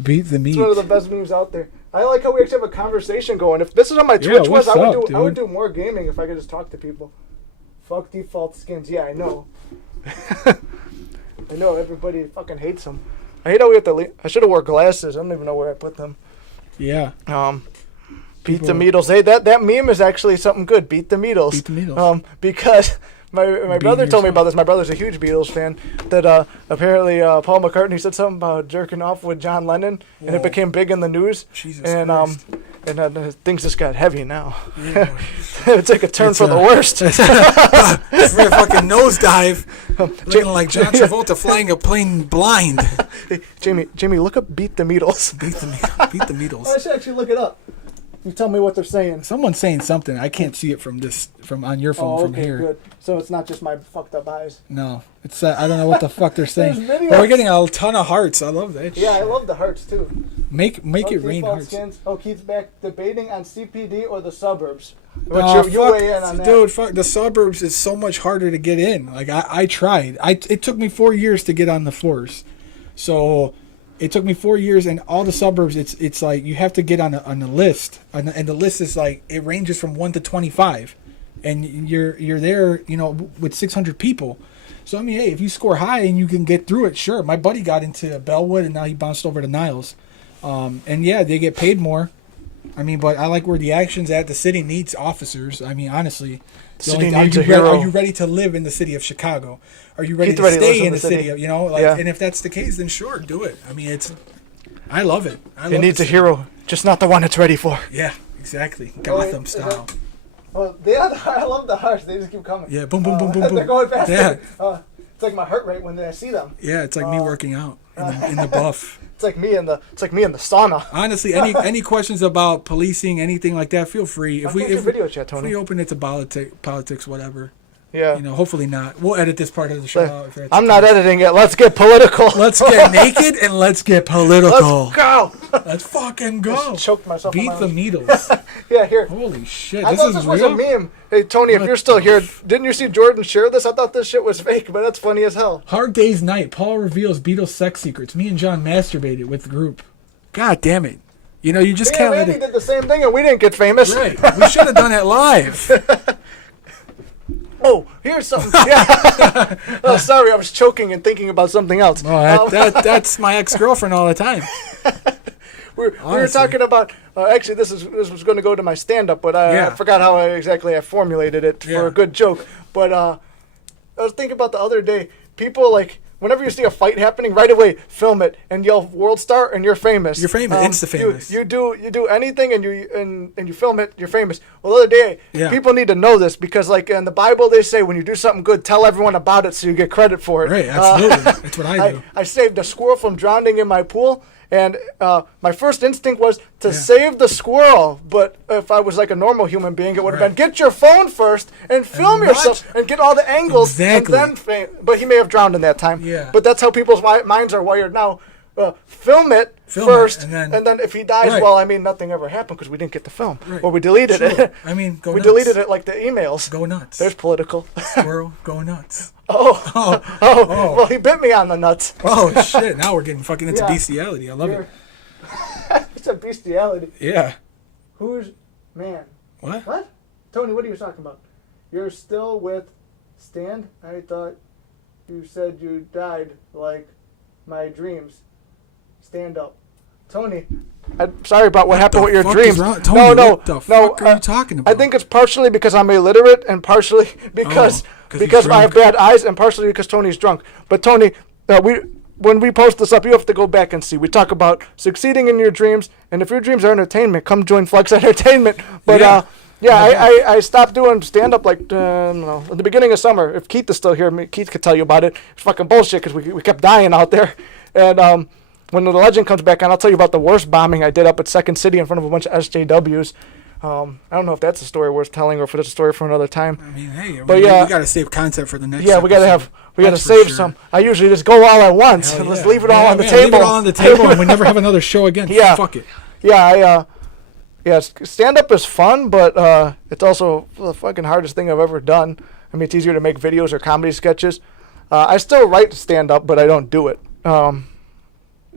Beat the meat. It's one of the best memes out there. I like how we actually have a conversation going. If this is on my Twitch I would do more gaming if I could just talk to people. Fuck default skins. Yeah, I know. I know everybody fucking hates them. I hate how we have to. I should have wore glasses. I don't even know where I put them. Yeah. Beat the Meatles. Hey, that meme is actually something good. Beat the Meatles. Beat the Meatles. Because my brother told me about this. My brother's a huge Beatles fan. That apparently Paul McCartney said something about jerking off with John Lennon, and it became big in the news. Jesus Christ. And things just got heavy now. Yeah. It took a turn for the worst. It's a fucking nosedive. Looking like John Travolta flying a plane blind. Hey, Jamie, look up Beat the Meatles. Beat the Meatles. I should actually look it up. You tell me what they're saying. Someone's saying something. I can't see it from on your phone from here. Good. So it's not just my fucked up eyes. No, it's I don't know what the fuck they're saying. But we're getting a ton of hearts. I love that. Yeah, I love the hearts too. Make it rain hearts. Skins. Keith's back debating on CPD or the suburbs. You weigh in on that. Dude, fuck, the suburbs is so much harder to get in. Like I tried. It took me 4 years to get on the floors. So it took me 4 years, and all the suburbs, it's like you have to get on a list, and the list is like it ranges from 1 to 25, and you're there, with 600 people. So I mean, hey, if you score high and you can get through it, sure. My buddy got into Bellwood, and now he bounced over to Niles, and yeah, they get paid more. I mean, but I like where the action's at. The city needs officers. I mean, honestly. City needs a hero. Are you ready to live in the city of Chicago? Are you ready to stay in the city of, And if that's the case, then sure, do it. I mean, I love it. It needs a hero, just not the one it's ready for. Yeah, exactly. Gotham style. Well, I love the hearts. They just keep coming. Yeah, boom, boom, boom, boom, boom. They're going faster. Yeah. It's like my heart rate when I see them. Yeah, it's like me working out in the buff. It's like me in the sauna. Honestly, any questions about policing, anything like that, feel free. If video chat, Tony. If we open it to politics, whatever. Yeah. Hopefully not. We'll edit this part of the show out. I'm not editing it. Let's get political. Let's get naked and let's get political. Let's go. Let's fucking go. I choked myself. Beat the Needles. Yeah, here. Holy shit. I thought this was a meme. Hey, Tony, if you're still here, didn't you see Jordan share this? I thought this shit was fake, but that's funny as hell. Hard Day's Night. Paul reveals Beatles sex secrets. Me and John masturbated with the group. God damn it. You just can't let it. Did the same thing and we didn't get famous. Right. We should have done it live. Oh, here's something. Yeah. Oh, sorry, I was choking and thinking about something else. Oh, that's my ex-girlfriend all the time. were talking about. Actually, this was going to go to my stand-up, but I forgot how exactly I formulated it for a good joke. But I was thinking about the other day. People like. Whenever you see a fight happening, right away film it and yell "World Star" and you're famous. You're famous. Insta-famous. You do anything and you film it. You're famous. Well, the other day, people need to know this because, like in the Bible, they say when you do something good, tell everyone about it so you get credit for it. Right. Absolutely. That's what I do. I saved a squirrel from drowning in my pool. And my first instinct was to save the squirrel. But if I was like a normal human being, it would have been get your phone first and film yourself and get all the angles. Exactly. And then but he may have drowned in that time. Yeah. But that's how people's minds are wired now. Film it first. And then if he dies, well, I mean, nothing ever happened because we didn't get the film. Right. Or we deleted it. I mean, go we nuts. deleted it like the emails. Go nuts. There's political. Squirrel, go nuts. Oh. Well, he bit me on the nuts. Oh, shit. Now we're getting fucking into bestiality. I love it. It's a bestiality. Yeah. Who's man? What? Tony, what are you talking about? You're still with Stan? I thought you said you died like my dreams. Stand up. Tony, I'm sorry about what happened with your dreams. Tony, what the fuck are you talking about? I think it's partially because I'm illiterate and partially because I have bad eyes and partially because Tony's drunk. But Tony, when we post this up, you have to go back and see. We talk about succeeding in your dreams, and if your dreams are entertainment, come join Flex Entertainment. But I stopped doing stand-up like in the beginning of summer. If Keith is still here, Keith could tell you about it. It's fucking bullshit because we kept dying out there. And when the legend comes back on, I'll tell you about the worst bombing I did up at Second City in front of a bunch of SJWs. I don't know if that's a story worth telling or if it's a story for another time. I mean, hey, we got to save content for the next episode. We got to save some. I usually just go all at once. Let's leave it all on the table. Leave it all on the table and we never have another show again. Yeah. Fuck it. Yeah, stand-up is fun, but it's also the fucking hardest thing I've ever done. I mean, it's easier to make videos or comedy sketches. I still write stand-up, but I don't do it.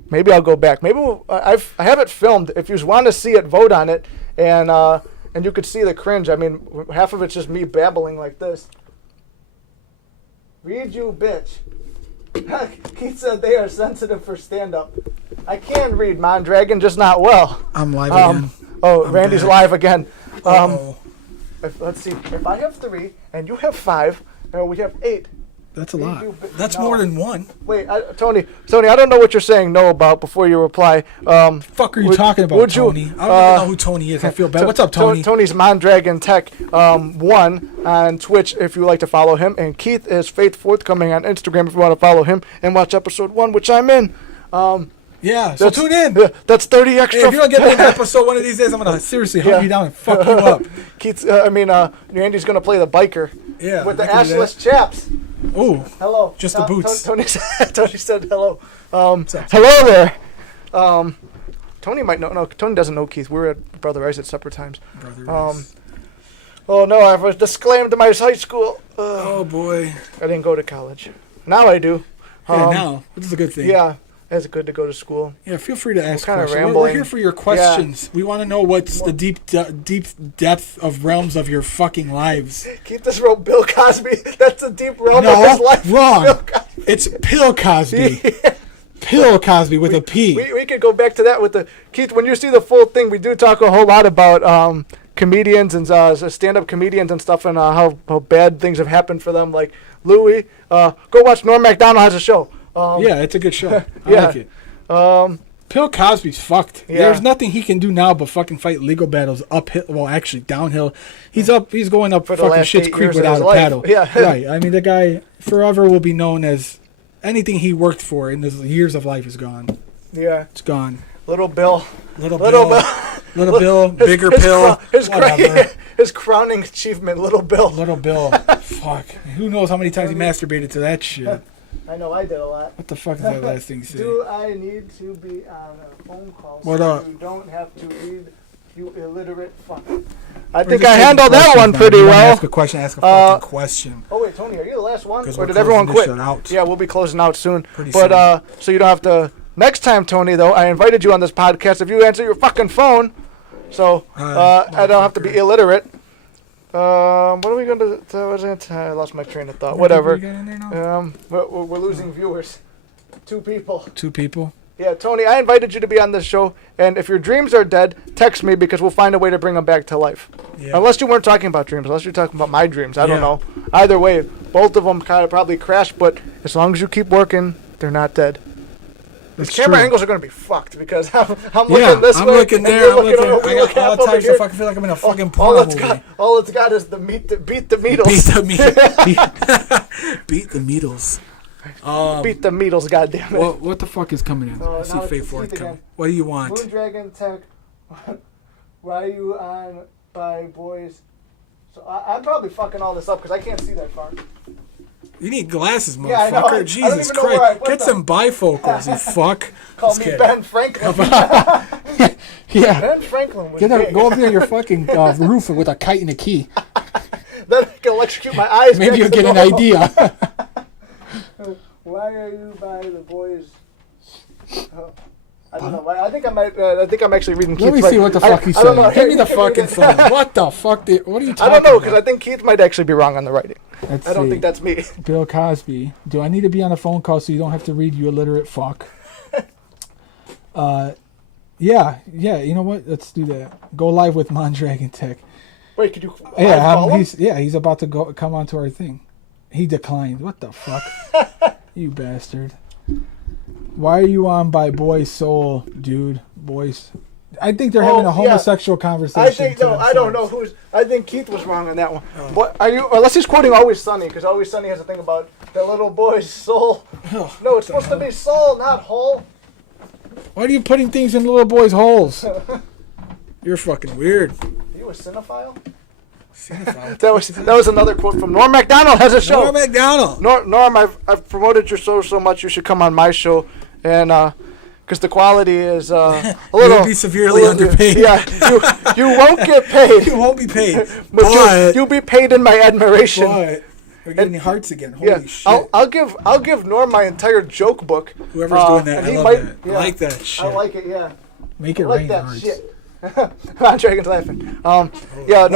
Maybe I'll go back. Maybe I have it filmed. If you want to see it, vote on it, and you could see the cringe. I mean, half of it's just me babbling like this. Read you, bitch. Keith said they are sensitive for stand-up. I can read Mondragon, just not well. I'm live again. I'm Randy's back. live again. Let's see. If I have 3 and you have 5, we have 8. That's a lot. That's more than one. Wait, Tony, I don't know what you're saying no about before you reply. Fuck are you talking about, Tony? I don't even know who Tony is. I feel bad. What's up, Tony? Tony's Mondragon Tech 1 on Twitch if you like to follow him. And Keith is Faith Forthcoming on Instagram if you want to follow him and watch episode 1, which I'm in. So tune in. That's 30 extra. Hey, if you don't get me an episode one of these days, I'm going to seriously hunt you down and fuck you up. Keith, Randy's going to play the biker. Yeah. With the ashless chaps. Ooh. Hello. Just the boots. Tony said hello. Hello there. Tony might know. No, Tony doesn't know Keith. We were at Brother Rice at supper times. Brother Rice. Oh no, I was disclaimed my high school. Oh boy. I didn't go to college. Now I do. Now. This is a good thing. Yeah. It's good to go to school. Yeah, feel free to ask questions. We're here for your questions. Yeah. We want to know what's the deep depth of realms of your fucking lives. Keep this real Bill Cosby. That's the deep realm of his life. Wrong. It's Pill Cosby. Yeah. Pill Cosby with a P. We could go back to that with the Keith. When you see the full thing, we do talk a whole lot about comedians and stand-up comedians and stuff, and how bad things have happened for them. Like Louis, go watch Norm Macdonald has a show. Yeah, it's a good show. I like it. Bill Cosby's fucked. Yeah. There's nothing he can do now but fucking fight legal battles uphill. Well, actually downhill. He's going up fucking Schitt's Creek without a paddle. Yeah. Right. I mean, the guy forever will be known as anything he worked for in his years of life is gone. Yeah. It's gone. Little Bill. Little Bill. Bigger Pill. His crowning achievement, Little Bill. Little Bill. Fuck. Who knows how many times he masturbated to that shit. I know I did a lot. What the fuck is that last thing you say? Do I need to be on a phone call you don't have to read, you illiterate fuck? I think I handled that one pretty well. Ask a question, ask a fucking question. Oh wait, Tony, are you the last one? Or did everyone quit? Yeah, we'll be closing out soon. Pretty soon. So you don't have to... Next time, Tony, though, I invited you on this podcast. If you answer your fucking phone, so I don't have to be illiterate. What are we going to... I lost my train of thought. Whatever. We're losing viewers. 2 people. 2 people? Yeah, Tony, I invited you to be on this show, and if your dreams are dead, text me because we'll find a way to bring them back to life. Yeah. Unless you weren't talking about dreams, unless you're talking about my dreams. I don't know. Either way, both of them kind of probably crashed, but as long as you keep working, they're not dead. The camera angles are going to be fucked because I'm looking this way. I'm looking there. I'm looking. I got all types of fucking feel like I'm in a fucking porno movie. All it's got is beat the Beatles. Beat the Beatles. Beat the Beatles, goddammit. What the fuck is coming in? I see Fate Fourth coming. What do you want? Moondragon Tech. Why are you on by boys? So I'm probably fucking all this up because I can't see that far. You need glasses, motherfucker. Yeah, I know. Jesus Christ. Get some bifocals, you fuck. Call me Ben Franklin. Yeah. Ben Franklin was go up there on your fucking roof with a kite and a key. Then I can electrocute my eyes. Maybe you'll get an idea. Why are you by the boys? I don't know. I think I might. I think I'm actually reading Keith. Let me see what the fuck he's saying. Give me the fucking phone. What the fuck? What are you talking about? I don't know, because I think Keith might actually be wrong on the writing. I don't think that's me. Bill Cosby. Do I need to be on a phone call so you don't have to read, you illiterate fuck? Yeah. You know what? Let's do that. Go live with Mondragon Tech. Wait, could you? He's about to come onto our thing. He declined. What the fuck? You bastard. Why are you on by Boys Soul, dude? Boys. I think they're having a homosexual conversation. I don't know I think Keith was wrong on that one. What are you? Unless he's quoting Always Sunny, because Always Sunny has a thing about the little boy's soul. No, it's supposed to be soul, not hole. Why are you putting things in little boys' holes? You're fucking weird. Are you a cinephile? That was another quote from Norm Macdonald has a show. Norm Macdonald. Norm, I've promoted your show so much you should come on my show, and because the quality is a little. You'll be severely underpaid. Yeah, you won't get paid. You won't be paid, but you'll be paid in my admiration. But we're getting hearts again. Holy shit! I'll give Norm my entire joke book. Whoever's doing that, I love that. I like that shit. I like it. Yeah. Make it rain hearts. Shit. Dragon's laughing. Why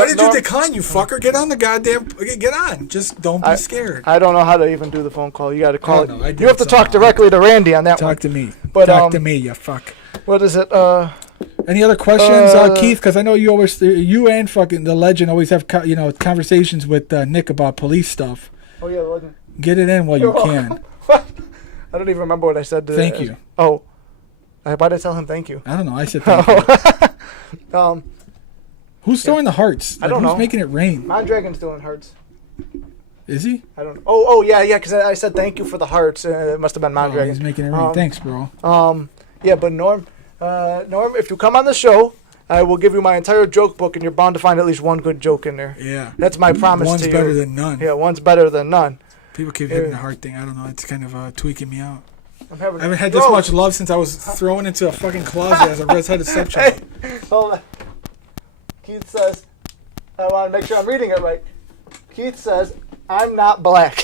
did you decline, you fucker? Get on the goddamn. Get on. Just don't be scared. I don't know how to even do the phone call. You got to call it. You have to talk directly to Randy on that one. Talk to me. Talk to me, you fuck. What is it? Any other questions, Keith? Because I know you and fucking the legend always have conversations with Nick about police stuff. Oh yeah, the legend. Get it in while you can. What? I don't even remember what I said. Thank you. Oh. Why did I tell him thank you? I don't know. I said thank you. Who's throwing the hearts? I don't know. Who's making it rain? Mondragon's doing hearts. Is he? I don't know. Oh, yeah, because I said thank you for the hearts. It must have been Mondragon. He's making it rain. Thanks, bro. Yeah, but Norm, if you come on the show, I will give you my entire joke book, and you're bound to find at least one good joke in there. Yeah. That's my promise to you. One's better than none. Yeah, one's better than none. People keep hitting the heart thing. I don't know. It's kind of tweaking me out. I haven't had had this much love since I was thrown into a fucking closet as a redheaded stepchild. Hey, hold on. Keith says, I want to make sure I'm reading it right. Keith says, I'm not black.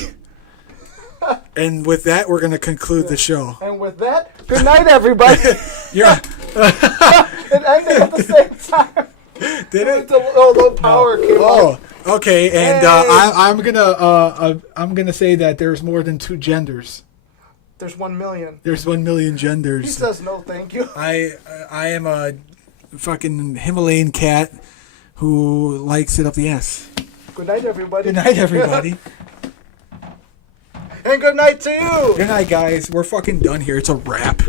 And with that, we're going to conclude the show. And with that, good night, everybody. Yeah. It ended at the same time. Did it? A low power came on. Okay. And I'm gonna say that there's more than two genders. There's 1 million. There's 1 million genders. He says no, thank you. I am a fucking Himalayan cat who likes it up the ass. Good night, everybody. Good night, everybody. And good night to you. Good night, guys. We're fucking done here. It's a wrap.